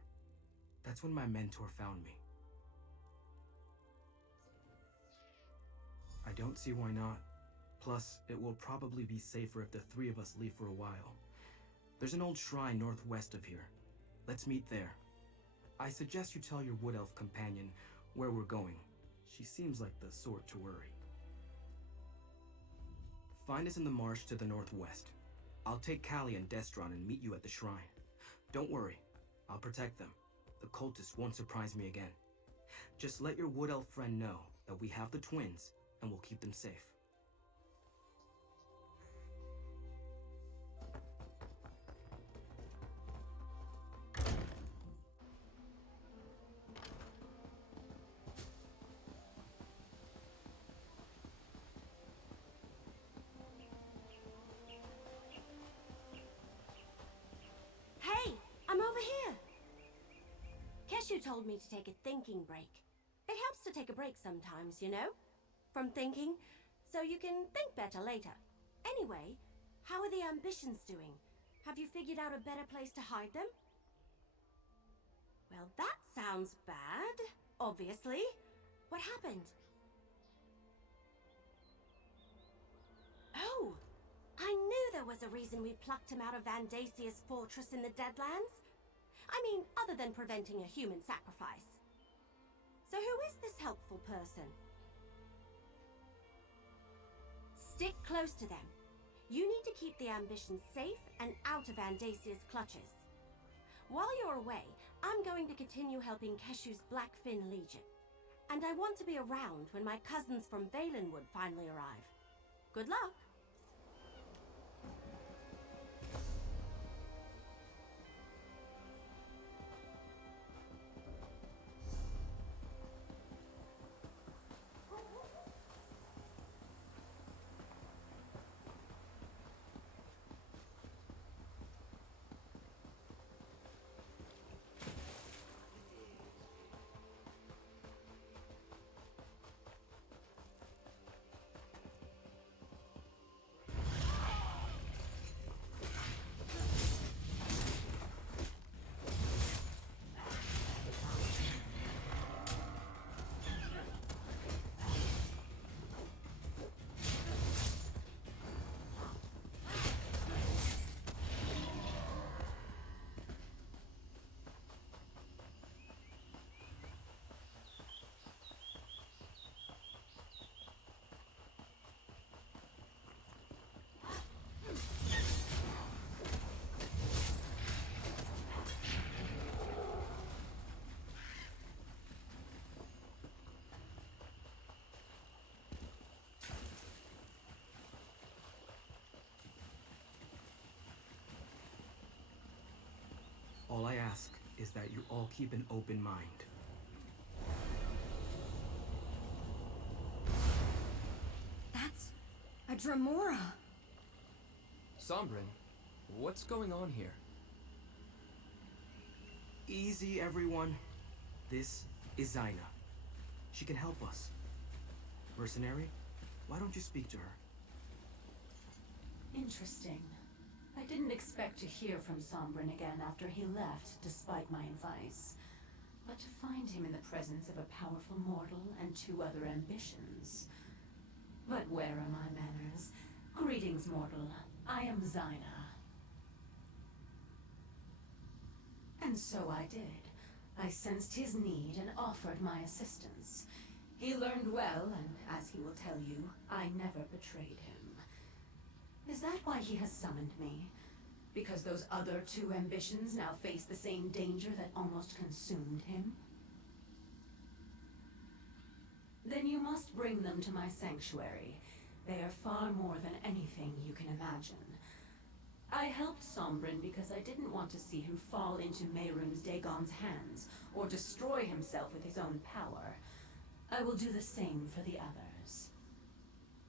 That's when my mentor found me. I don't see why not. Plus, it will probably be safer if the three of us leave for a while. There's an old shrine northwest of here. Let's meet there. I suggest you tell your Wood Elf companion where we're going. She seems like the sort to worry. Find us in the marsh to the northwest. I'll take Callie and Destron and meet you at the shrine. Don't worry, I'll protect them. The cultists won't surprise me again. Just let your Wood Elf friend know that we have the twins and we'll keep them safe. Hey, I'm over here. Keshu told me to take a thinking break. It helps to take a break sometimes, you know? From thinking, so you can think better later. Anyway, how are the ambitions doing? Have you figured out a better place to hide them? Well, that sounds bad, obviously. What happened? Oh, I knew there was a reason we plucked him out of Vandasia's fortress in the Deadlands. I mean, other than preventing a human sacrifice. So who is this helpful person? Stick close to them. You need to keep the ambitions safe and out of Vandasia's clutches. While you're away, I'm going to continue helping Keshu's Blackfin Legion. And I want to be around when my cousins from Valenwood finally arrive. Good luck! is that you all keep an open mind. That's a Dremora. Sombrin, what's going on here? Easy, everyone. This is Zaina. She can help us. Mercenary, why don't you speak to her? Interesting. I didn't expect to hear from Sombrin again after he left, despite my advice. But to find him in the presence of a powerful mortal and 2 other ambitions. But where are my manners? Greetings, mortal. I am Zaina. And so I did. I sensed his need and offered my assistance. He learned well, and as he will tell you, I never betrayed him. Is that why he has summoned me? Because those other 2 ambitions now face the same danger that almost consumed him? Then you must bring them to my sanctuary. They are far more than anything you can imagine. I helped Sombrin because I didn't want to see him fall into Mehrunes Dagon's hands, or destroy himself with his own power. I will do the same for the others.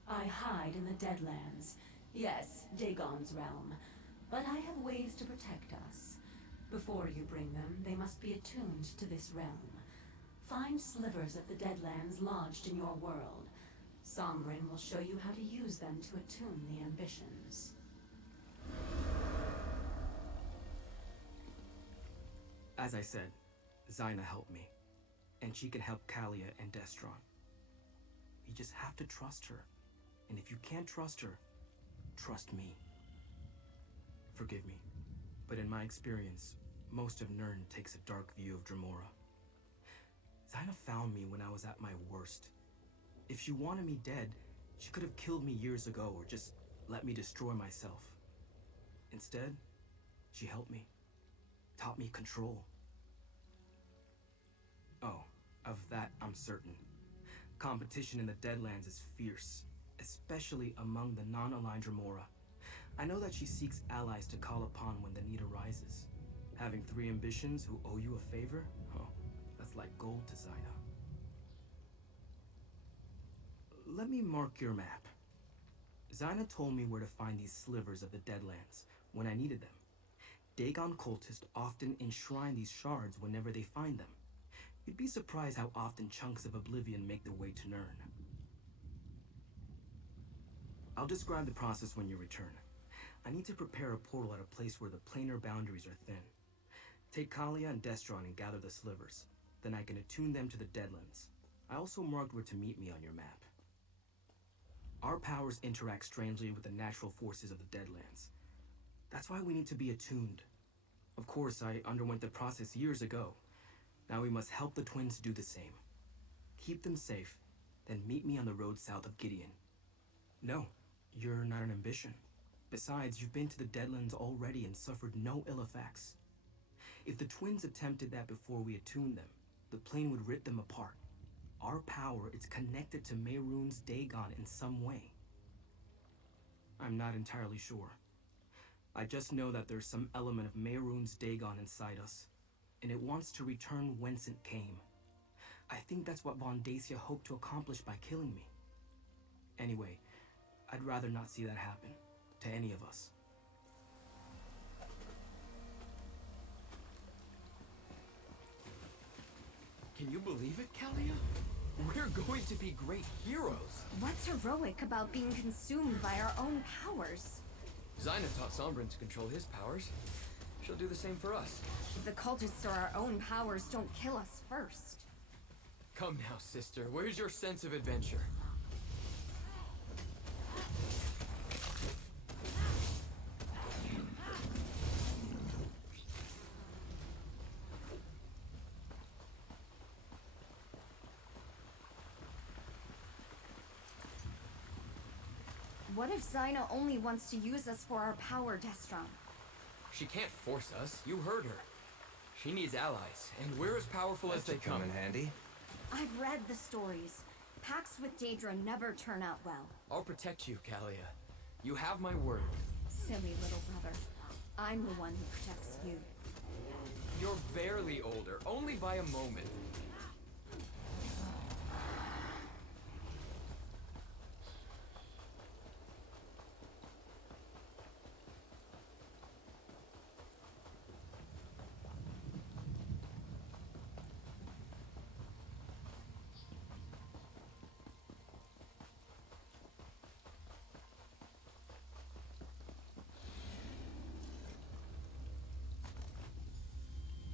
I hide in the Deadlands. Yes, Dagon's realm. But I have ways to protect us. Before you bring them, they must be attuned to this realm. Find slivers of the Deadlands lodged in your world. Sombrin will show you how to use them to attune the ambitions. As I said, Zaina helped me. And she can help Kalia and Destron. You just have to trust her. And if you can't trust her, trust me. Forgive me, but in my experience, most of Nirn takes a dark view of Dremora. Zaina found me when I was at my worst. If she wanted me dead, she could have killed me years ago or just let me destroy myself. Instead, she helped me, taught me control. Oh, of that I'm certain. Competition in the Deadlands is fierce, especially among the non-aligned Dremora. I know that she seeks allies to call upon when the need arises. Having 3 ambitions who owe you a favor? Oh, that's like gold to Zaina. Let me mark your map. Zaina told me where to find these slivers of the Deadlands when I needed them. Dagon cultists often enshrine these shards whenever they find them. You'd be surprised how often chunks of oblivion make their way to Nirn. I'll describe the process when you return. I need to prepare a portal at a place where the planar boundaries are thin. Take Kalia and Destron and gather the slivers. Then I can attune them to the Deadlands. I also marked where to meet me on your map. Our powers interact strangely with the natural forces of the Deadlands. That's why we need to be attuned. Of course, I underwent the process years ago. Now we must help the twins do the same. Keep them safe, then meet me on the road south of Gideon. No, you're not an ambition. Besides, you've been to the Deadlands already and suffered no ill effects. If the twins attempted that before we attuned them, the plane would rip them apart. Our power is connected to Mehrunes Dagon in some way. I'm not entirely sure. I just know that there's some element of Mehrunes Dagon inside us, and it wants to return whence it came. I think that's what Von Dacia hoped to accomplish by killing me. Anyway, I'd rather not see that happen to any of us. Can you believe it, Kalia? We're going to be great heroes. What's heroic about being consumed by our own powers? Zaina taught Sombrin to control his powers. She'll do the same for us. If the cultists or our own powers don't kill us first. Come now, sister. Where's your sense of adventure? What if Zaina only wants to use us for our power, Destron? She can't force us. You heard her. She needs allies, and we're as powerful as they come. in handy. I've read the stories. Pacts with Daedra never turn out well. I'll protect you, Kalia. You have my word. Silly little brother. I'm the one who protects you. You're barely older, only by a moment.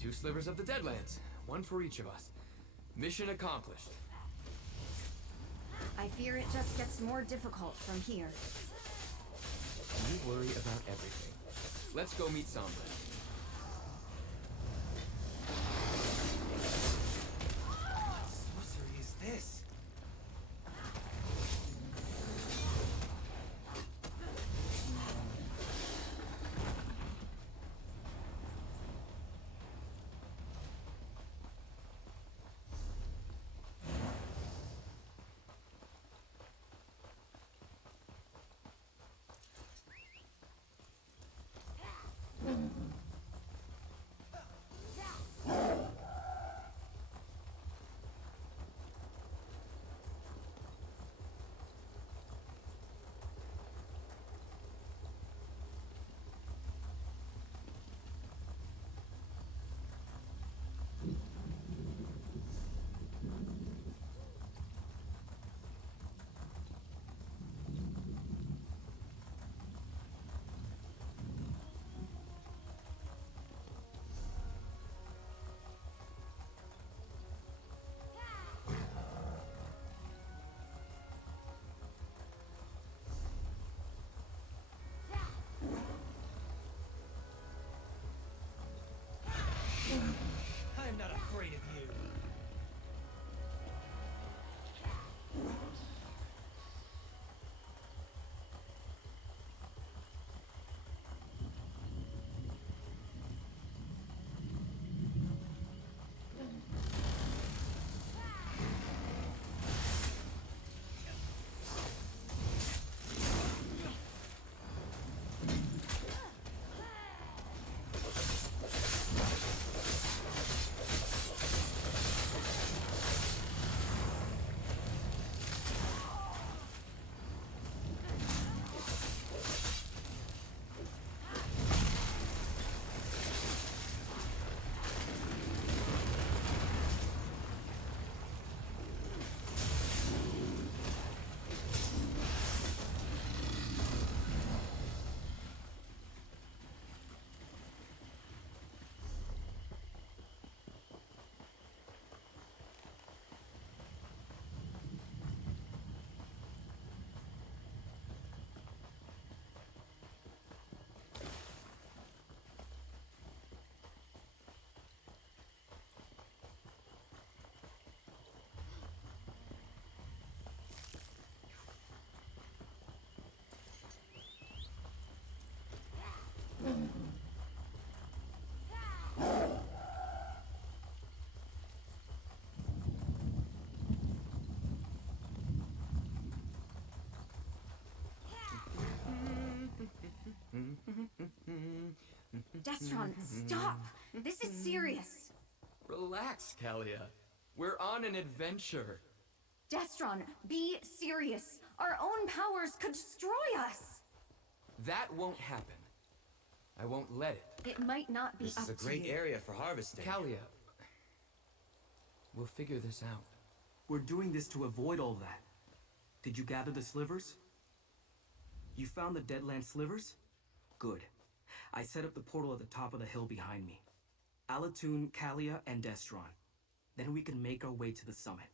Two slivers of the Deadlands, one for each of us. Mission accomplished. I fear it just gets more difficult from here. You worry about everything. Let's go meet Sombra. What sorcery is this? I'm not afraid of you. Destron, stop! This is serious. Relax, Kalia. We're on an adventure. Destron, be serious. Our own powers could destroy us. That won't happen. I won't let it. It might not be This up is a to great you. area for harvesting. Kalia, we'll figure this out. We're doing this to avoid all that. Did you gather the slivers? You found the Deadland slivers? Good. I set up the portal at the top of the hill behind me. Alatoon, Kalia, and Destron. Then we can make our way to the summit.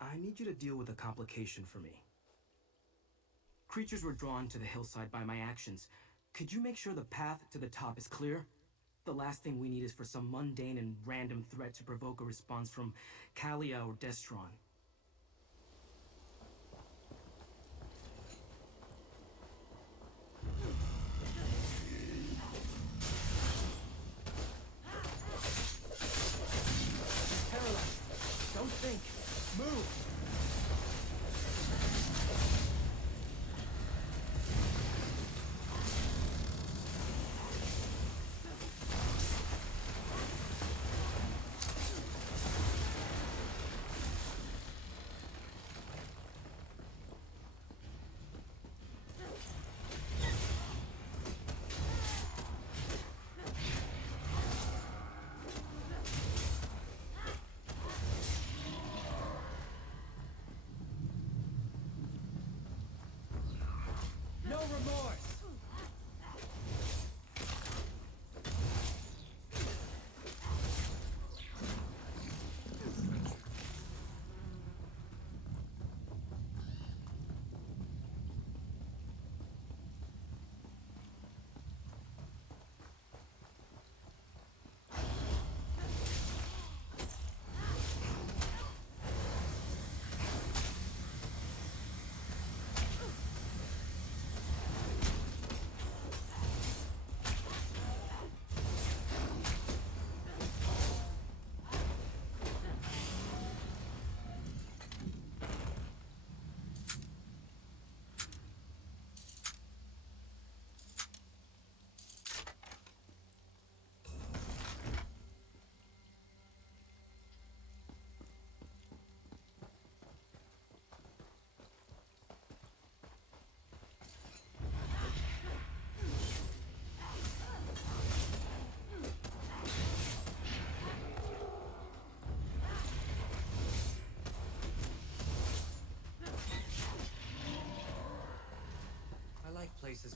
I need you to deal with a complication for me. Creatures were drawn to the hillside by my actions. Could you make sure the path to the top is clear? The last thing we need is for some mundane and random threat to provoke a response from Kalia or Destron. Paralyzed. Don't think. Move.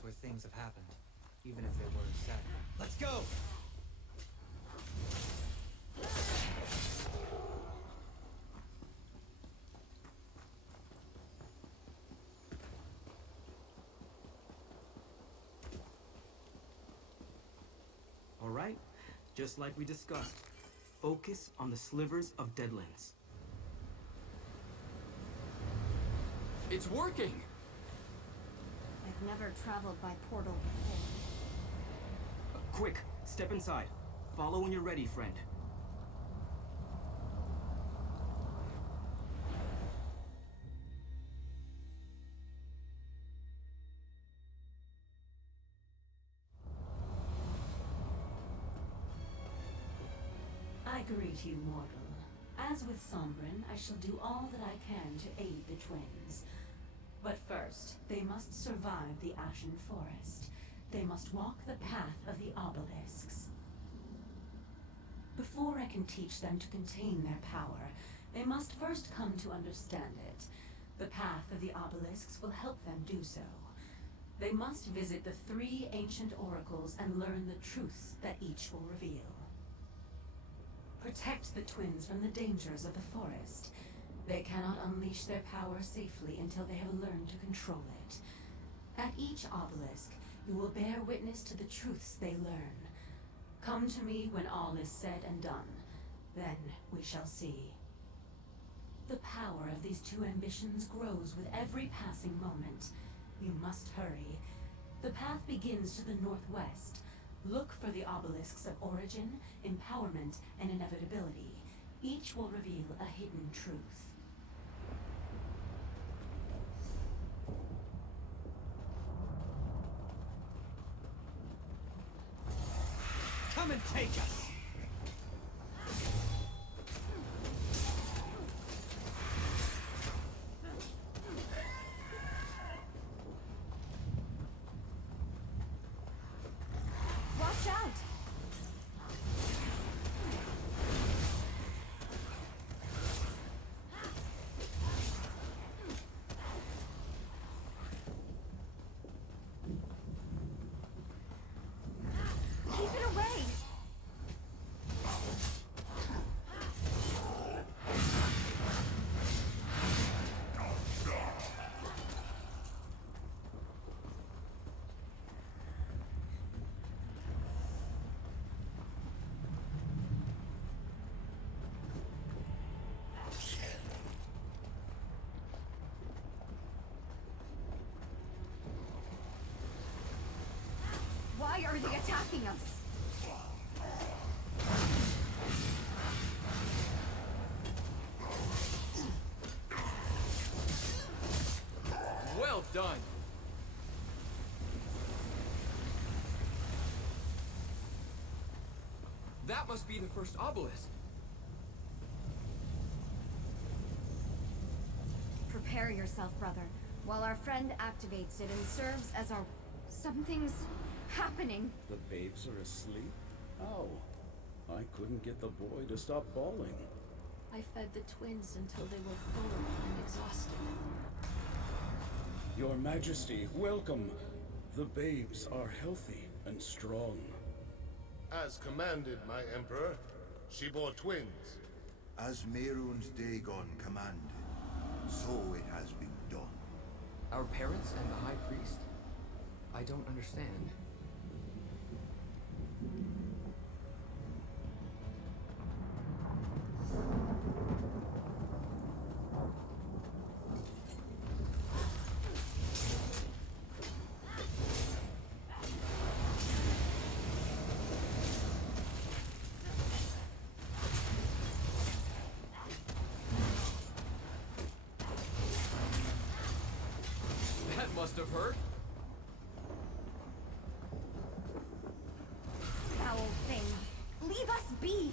where things have happened, even if they were sad. Let's go! All right, just like we discussed, focus on the slivers of Deadlands. It's working! I've never traveled by portal before. Quick, step inside. Follow when you're ready, friend. I greet you, mortal. As with Sombrin, I shall do all that I can to aid the twins. But first, they must survive the Ashen Forest. They must walk the path of the obelisks. Before I can teach them to contain their power, they must first come to understand it. The path of the obelisks will help them do so. They must visit the 3 ancient oracles and learn the truths that each will reveal. Protect the twins from the dangers of the forest. They cannot unleash their power safely until they have learned to control it. At each obelisk, you will bear witness to the truths they learn. Come to me when all is said and done. Then we shall see. The power of these 2 ambitions grows with every passing moment. You must hurry. The path begins to the northwest. Look for the obelisks of origin, empowerment, and inevitability. Each will reveal a hidden truth. Come and take us! Watch out! Keep it away! Why are they attacking us? Well done! That must be the first obelisk. Prepare yourself, brother, while our friend activates it and serves as our... Something's happening. The babes are asleep? How? I couldn't get the boy to stop bawling. I fed the twins until they were full and exhausted. Your Majesty, welcome. The babes are healthy and strong. As commanded, my Emperor. She bore twins. As Mehrunes Dagon commanded, so it has been done. Our parents and the High Priest? I don't understand. That must have hurt. Foul thing. Leave us be!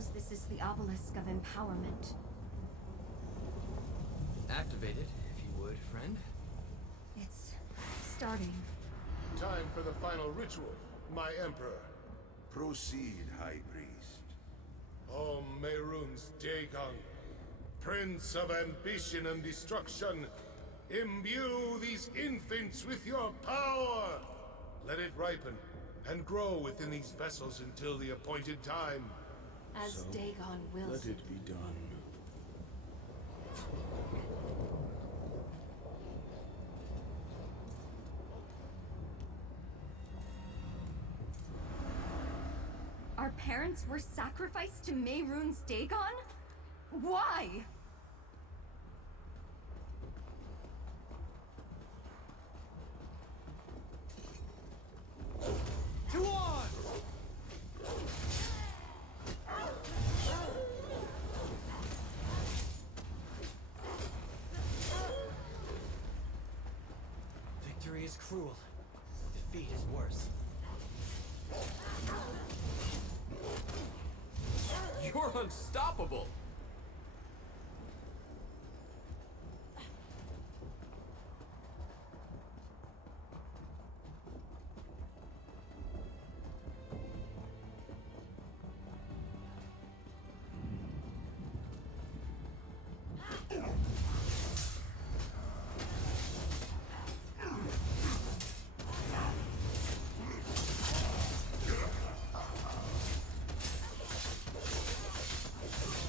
suppose this is the obelisk of empowerment. Activate it, if you would, friend. It's starting. Time for the final ritual, my Emperor. Proceed, High Priest. O Mehrunes Dagon, Prince of ambition and destruction, imbue these infants with your power! Let it ripen and grow within these vessels until the appointed time. As So, Dagon wills let it be done. Our parents were sacrificed to Mehrunes Dagon? Why? To arms! Victory is cruel. Defeat is worse. You're unstoppable!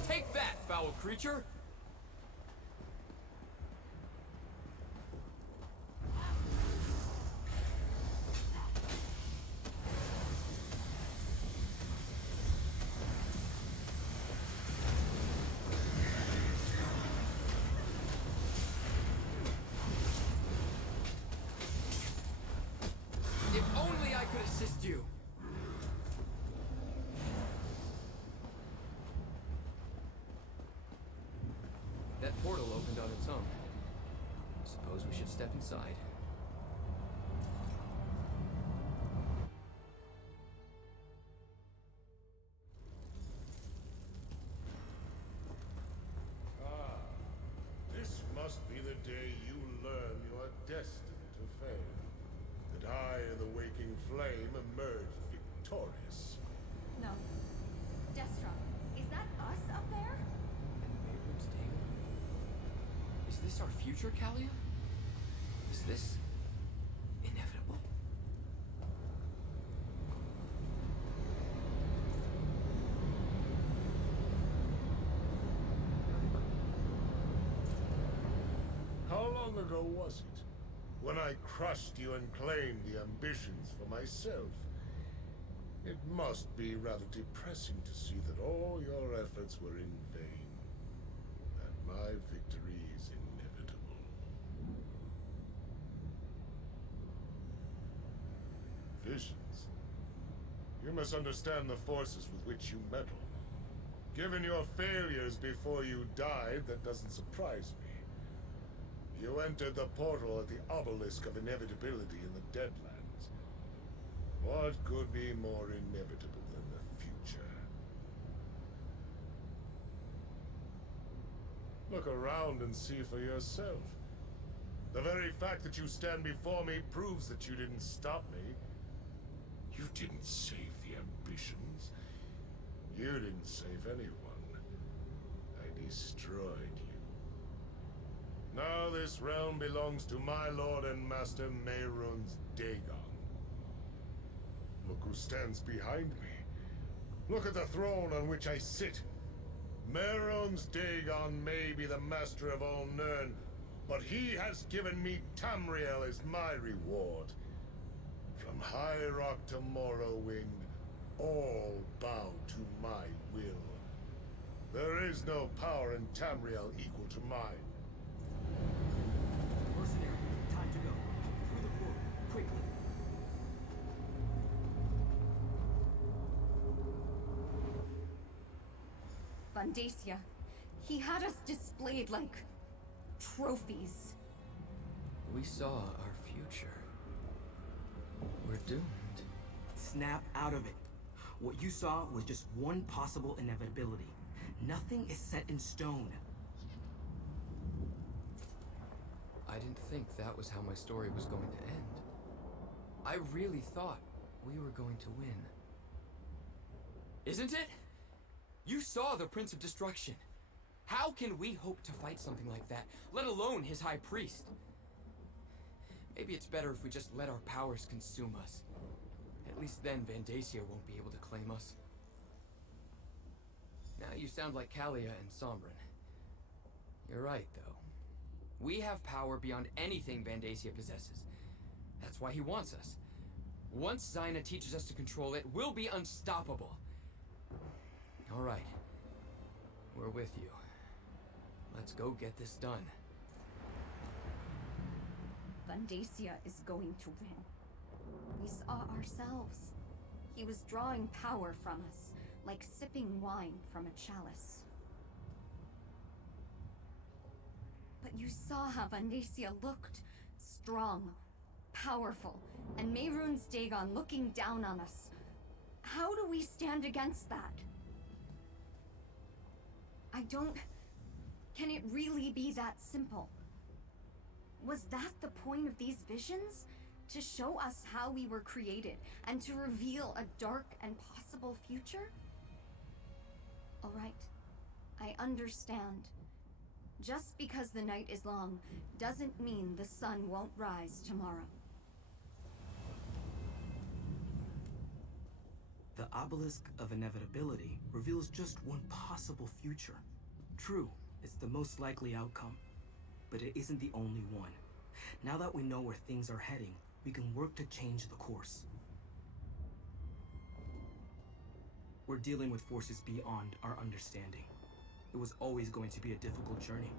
Take that, foul creature! If only I could assist you! That portal opened on its own. Suppose we should step inside. This must be the day you learn you are destined to fail. That I and the waking flame emerge victorious. No. Destra, is that us up there? Mehrunes Dagon? Is this our future, Kalia? Is this inevitable? How long ago was it? When I crushed you and claimed the ambitions for myself. It must be rather depressing to see that all your efforts were in vain. That my victory is inevitable. Visions. You must understand the forces with which you meddle. Given your failures before you died, that doesn't surprise me. You entered the portal at the obelisk of inevitability in the Deadlands. What could be more inevitable than the future? Look around and see for yourself. The very fact that you stand before me proves that you didn't stop me. You didn't save the ambitions. You didn't save anyone. I destroyed you. Now this realm belongs to my lord and master Mehrunes Dagon. Look who stands behind me. Look at the throne on which I sit. Mehrunes Dagon may be the master of all Nirn, but he has given me Tamriel as my reward. From High Rock to Morrowind, all bow to my will. There is no power in Tamriel equal to mine. Mercenary, time to go. Through the portal, quickly. Vandacia. He had us displayed like trophies. We saw our future. We're doomed. Snap out of it. What you saw was just one possible inevitability. Nothing is set in stone. I didn't think that was how my story was going to end. I really thought we were going to win. Isn't it? You saw the Prince of Destruction. How can we hope to fight something like that, let alone his High Priest? Maybe it's better if we just let our powers consume us. At least then Vandacia won't be able to claim us. Now you sound like Kalia and Sombrin. You're right, though. We have power beyond anything Vandacia possesses. That's why he wants us. Once Zyna teaches us to control it, we'll be unstoppable. All right. We're with you. Let's go get this done. Vandacia is going to win. We saw ourselves. He was drawing power from us, like sipping wine from a chalice. But you saw how Vandacia looked. Strong, powerful, and Mehrunes Dagon looking down on us. How do we stand against that? Can it really be that simple? Was that the point of these visions? To show us how we were created, and to reveal a dark and possible future? All right, I understand. Just because the night is long, doesn't mean the sun won't rise tomorrow. The obelisk of inevitability reveals just one possible future. True, it's the most likely outcome, but it isn't the only one. Now that we know where things are heading, we can work to change the course. We're dealing with forces beyond our understanding. It was always going to be a difficult journey,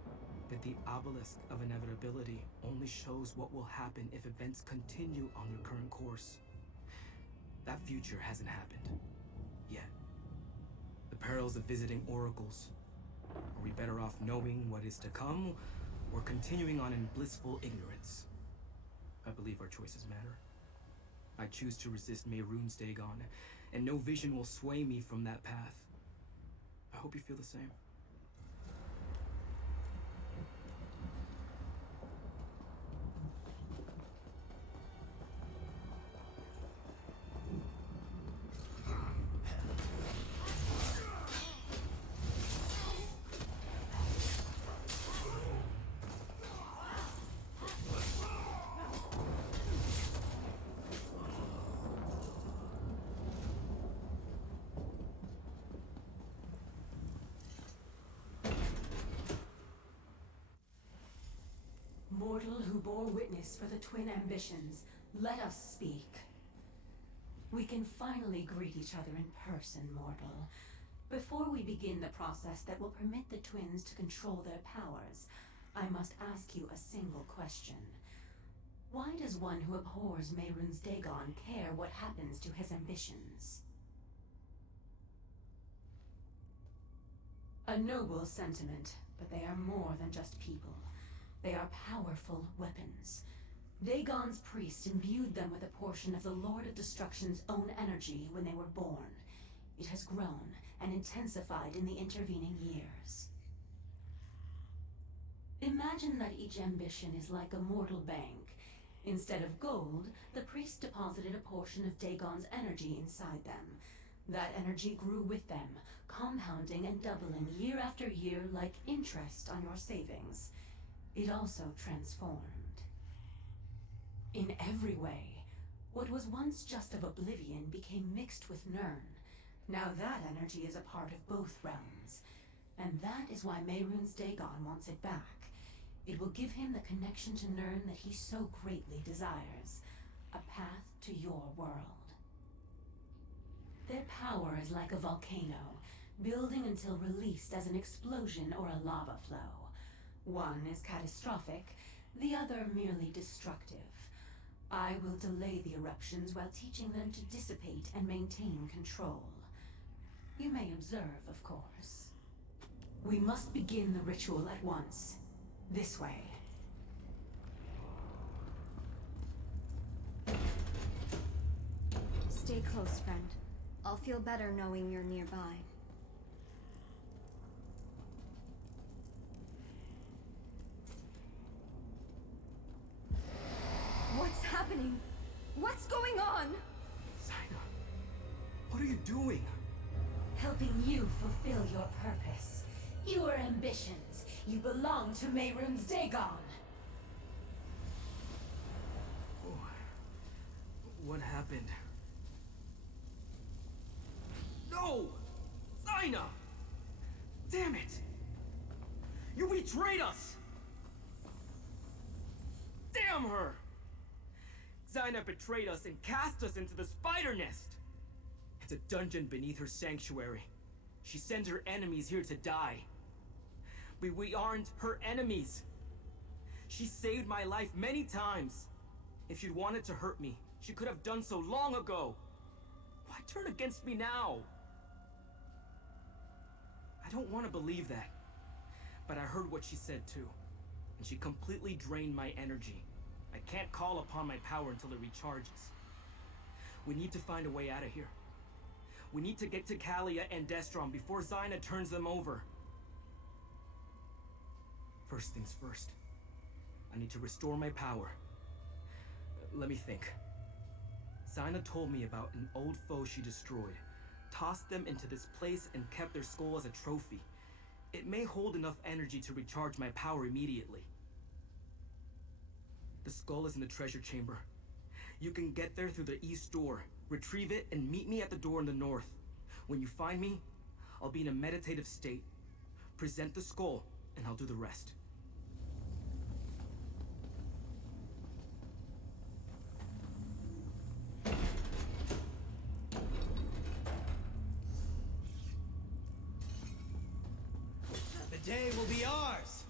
but the obelisk of inevitability only shows what will happen if events continue on their current course. That future hasn't happened yet. The perils of visiting oracles. Are we better off knowing what is to come, or continuing on in blissful ignorance? I believe our choices matter. I choose to resist Mehrunes Dagon, and no vision will sway me from that path. I hope you feel the same. Mortal who bore witness for the twin ambitions, let us speak. We can finally greet each other in person, mortal. Before we begin the process that will permit the twins to control their powers, I must ask you a single question. Why does one who abhors Mehrunes Dagon care what happens to his ambitions? A noble sentiment, but they are more than just people. They are powerful weapons. Dagon's priest imbued them with a portion of the Lord of Destruction's own energy when they were born. It has grown and intensified in the intervening years. Imagine that each ambition is like a mortal bank. Instead of gold, the priest deposited a portion of Dagon's energy inside them. That energy grew with them, compounding and doubling year after year like interest on your savings. It also transformed. In every way, what was once just of oblivion became mixed with Nirn. Now that energy is a part of both realms, and that is why Mehrunes Dagon wants it back. It will give him the connection to Nirn that he so greatly desires, a path to your world. Their power is like a volcano, building until released as an explosion or a lava flow. One is catastrophic, the other merely destructive. I will delay the eruptions while teaching them to dissipate and maintain control. You may observe, of course. We must begin the ritual at once. This way. Stay close, friend. I'll feel better knowing you're nearby. What's happening? What's going on? Zaina, what are you doing? Helping you fulfill your purpose. Your ambitions. You belong to Mehrunes Dagon. What happened? No! Zaina! Damn it! You betrayed us! Damn her! Zaina betrayed us and cast us into the spider nest! It's a dungeon beneath her sanctuary. She sends her enemies here to die. We aren't her enemies. She saved my life many times. If she'd wanted to hurt me, she could have done so long ago. Why turn against me now? I don't want to believe that. But I heard what she said too. And she completely drained my energy. I can't call upon my power until it recharges. We need to find a way out of here. We need to get to Kalia and Destron before Zaina turns them over. First things first. I need to restore my power. Let me think. Zaina told me about an old foe she destroyed, tossed them into this place and kept their skull as a trophy. It may hold enough energy to recharge my power immediately. The skull is in the treasure chamber. You can get there through the east door, retrieve it, and meet me at the door in the north. When you find me, I'll be in a meditative state. Present the skull, and I'll do the rest. The day will be ours!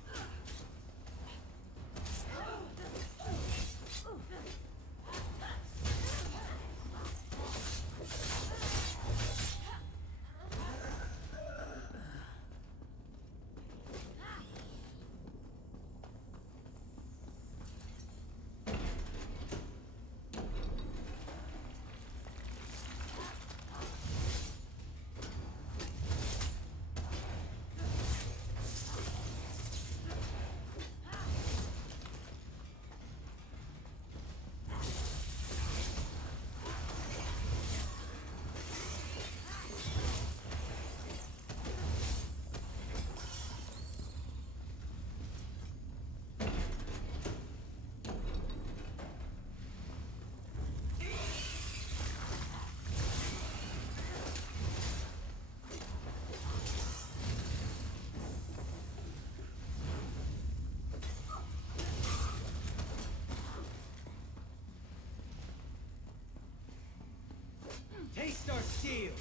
Taste our steel!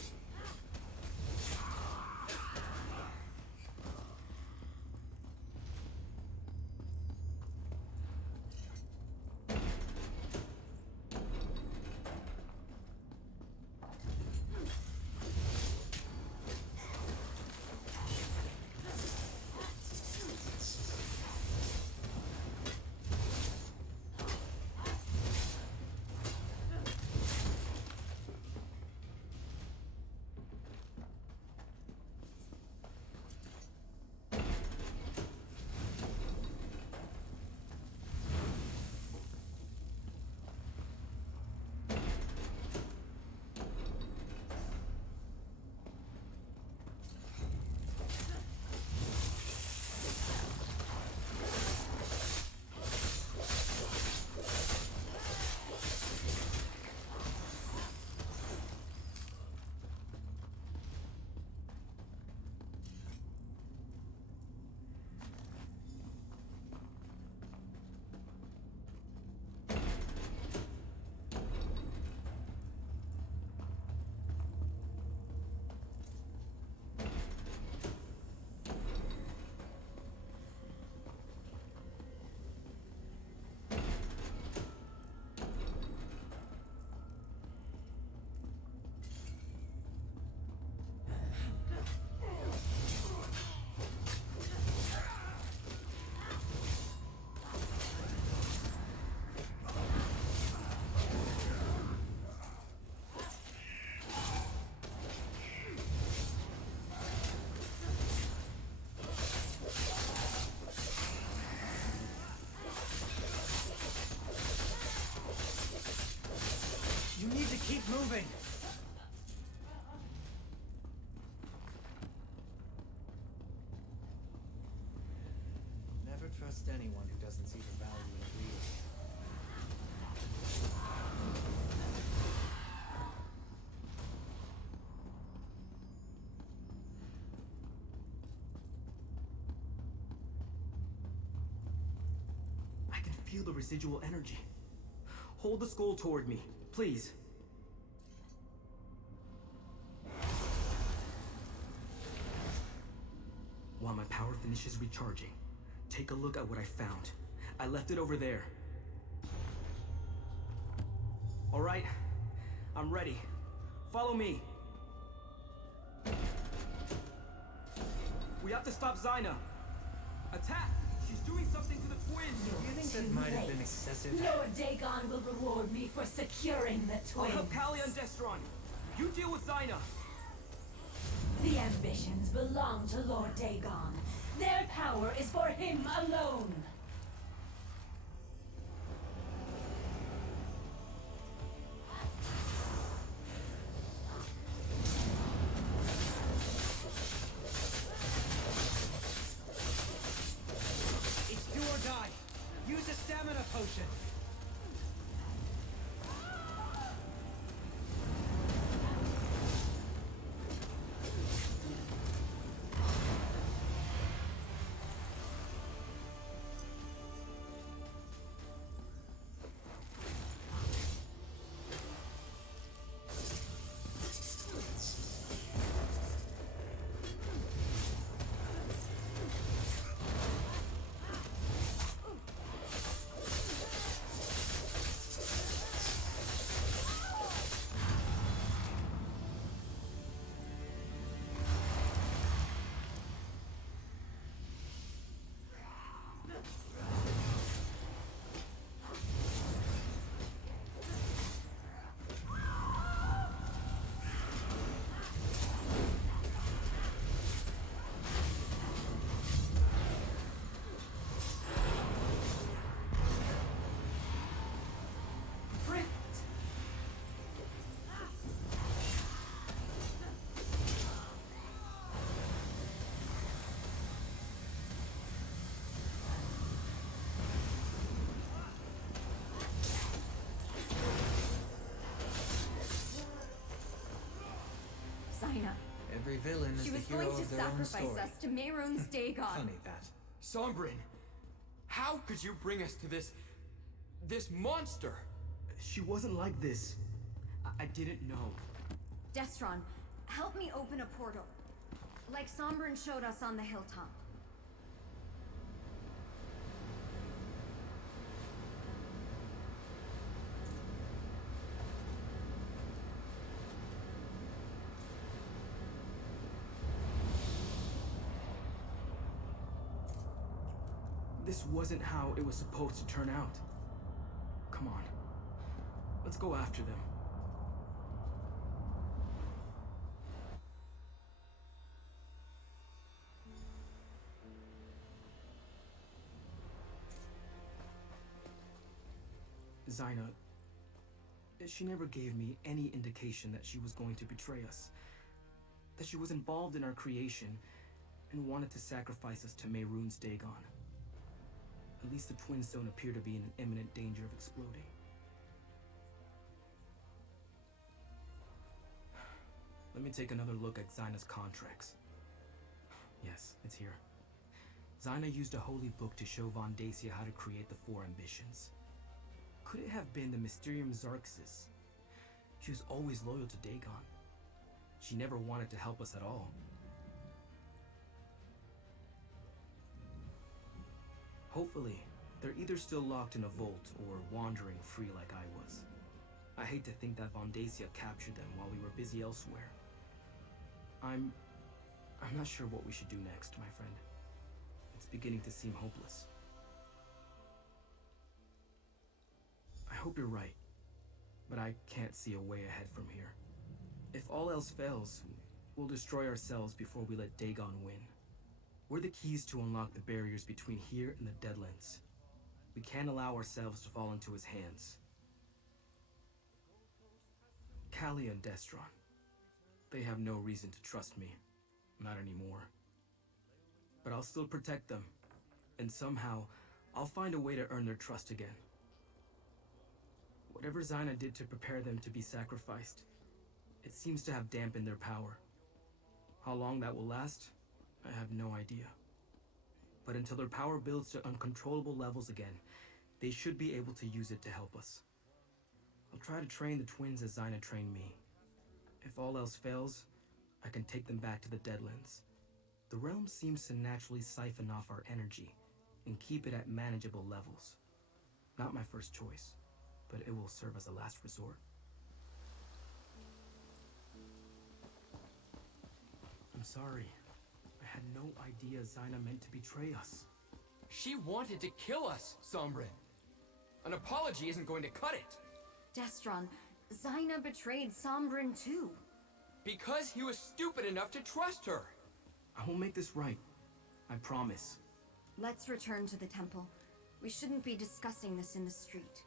trust anyone who doesn't see the value in agreeing. I can feel the residual energy. Hold the skull toward me, please. While my power finishes recharging, take a look at what I found. I left it over there. All right, I'm ready. Follow me. We have to stop Zyna. Attack! She's doing something to the twins! You think that might have been excessive? Lord Dagon will reward me for securing the I'll twins. help Callie and Destron. You deal with Zyna. The ambitions belong to Lord Dagon. Their power is for him alone. It's do or die. Use a stamina potion. Zyna. Every villain is She the was hero going to of their own sacrifice story. us to Mehrunes Dagon. Funny that. Sombrin, how could you bring us to this monster? She wasn't like this. I didn't know. Destron, help me open a portal. Like Sombrin showed us on the hilltop. This wasn't how it was supposed to turn out. Come on. Let's go after them. Zyna, she never gave me any indication that she was going to betray us. That she was involved in our creation and wanted to sacrifice us to Mehrunes Dagon. At least the twins don't appear to be in imminent danger of exploding. Let me take another look at Zyna's contracts. Yes, it's here. Zyna used a holy book to show Von Dacia how to create the four ambitions. Could it have been the Mysterium Xarxis? She was always loyal to Dagon. She never wanted to help us at all. Hopefully, they're either still locked in a vault or wandering free like I was. I hate to think that Von Dacia captured them while we were busy elsewhere. I'm not sure what we should do next, my friend. It's beginning to seem hopeless. I hope you're right, but I can't see a way ahead from here. If all else fails, we'll destroy ourselves before we let Dagon win. We're the keys to unlock the barriers between here and the Deadlands. We can't allow ourselves to fall into his hands. Callie and Destron. They have no reason to trust me. Not anymore. But I'll still protect them. and somehow I'll find a way to earn their trust again. Whatever Zaina did to prepare them to be sacrificed, it seems to have dampened their power. How long that will last, I have no idea. But until their power builds to uncontrollable levels again, they should be able to use it to help us. I'll try to train the twins as Zaina trained me. If all else fails, I can take them back to the Deadlands. The realm seems to naturally siphon off our energy and keep it at manageable levels. Not my first choice, but it will serve as a last resort. I'm sorry. I had no idea Zaina meant to betray us. She wanted to kill us, Sombrin. An apology isn't going to cut it. Destron, Zaina betrayed Sombrin too. Because he was stupid enough to trust her. I will make this right. I promise. Let's return to the temple. We shouldn't be discussing this in the street.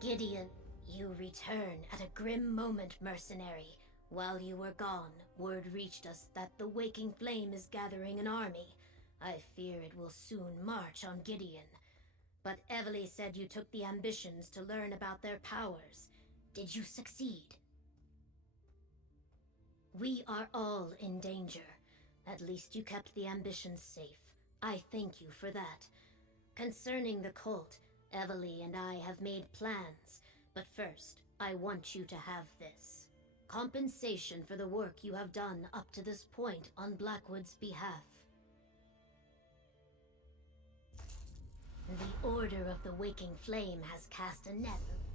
Gideon, you return at a grim moment, mercenary. While you were gone, word reached us that the Waking Flame is gathering an army. I fear it will soon march on Gideon. But Evely said you took the ambitions to learn about their powers. Did you succeed? We are all in danger. At least you kept the ambitions safe. I thank you for that. Concerning the cult, Evely and I have made plans, but first, I want you to have this. Compensation for the work you have done up to this point on Blackwood's behalf. The Order of the Waking Flame has cast a net of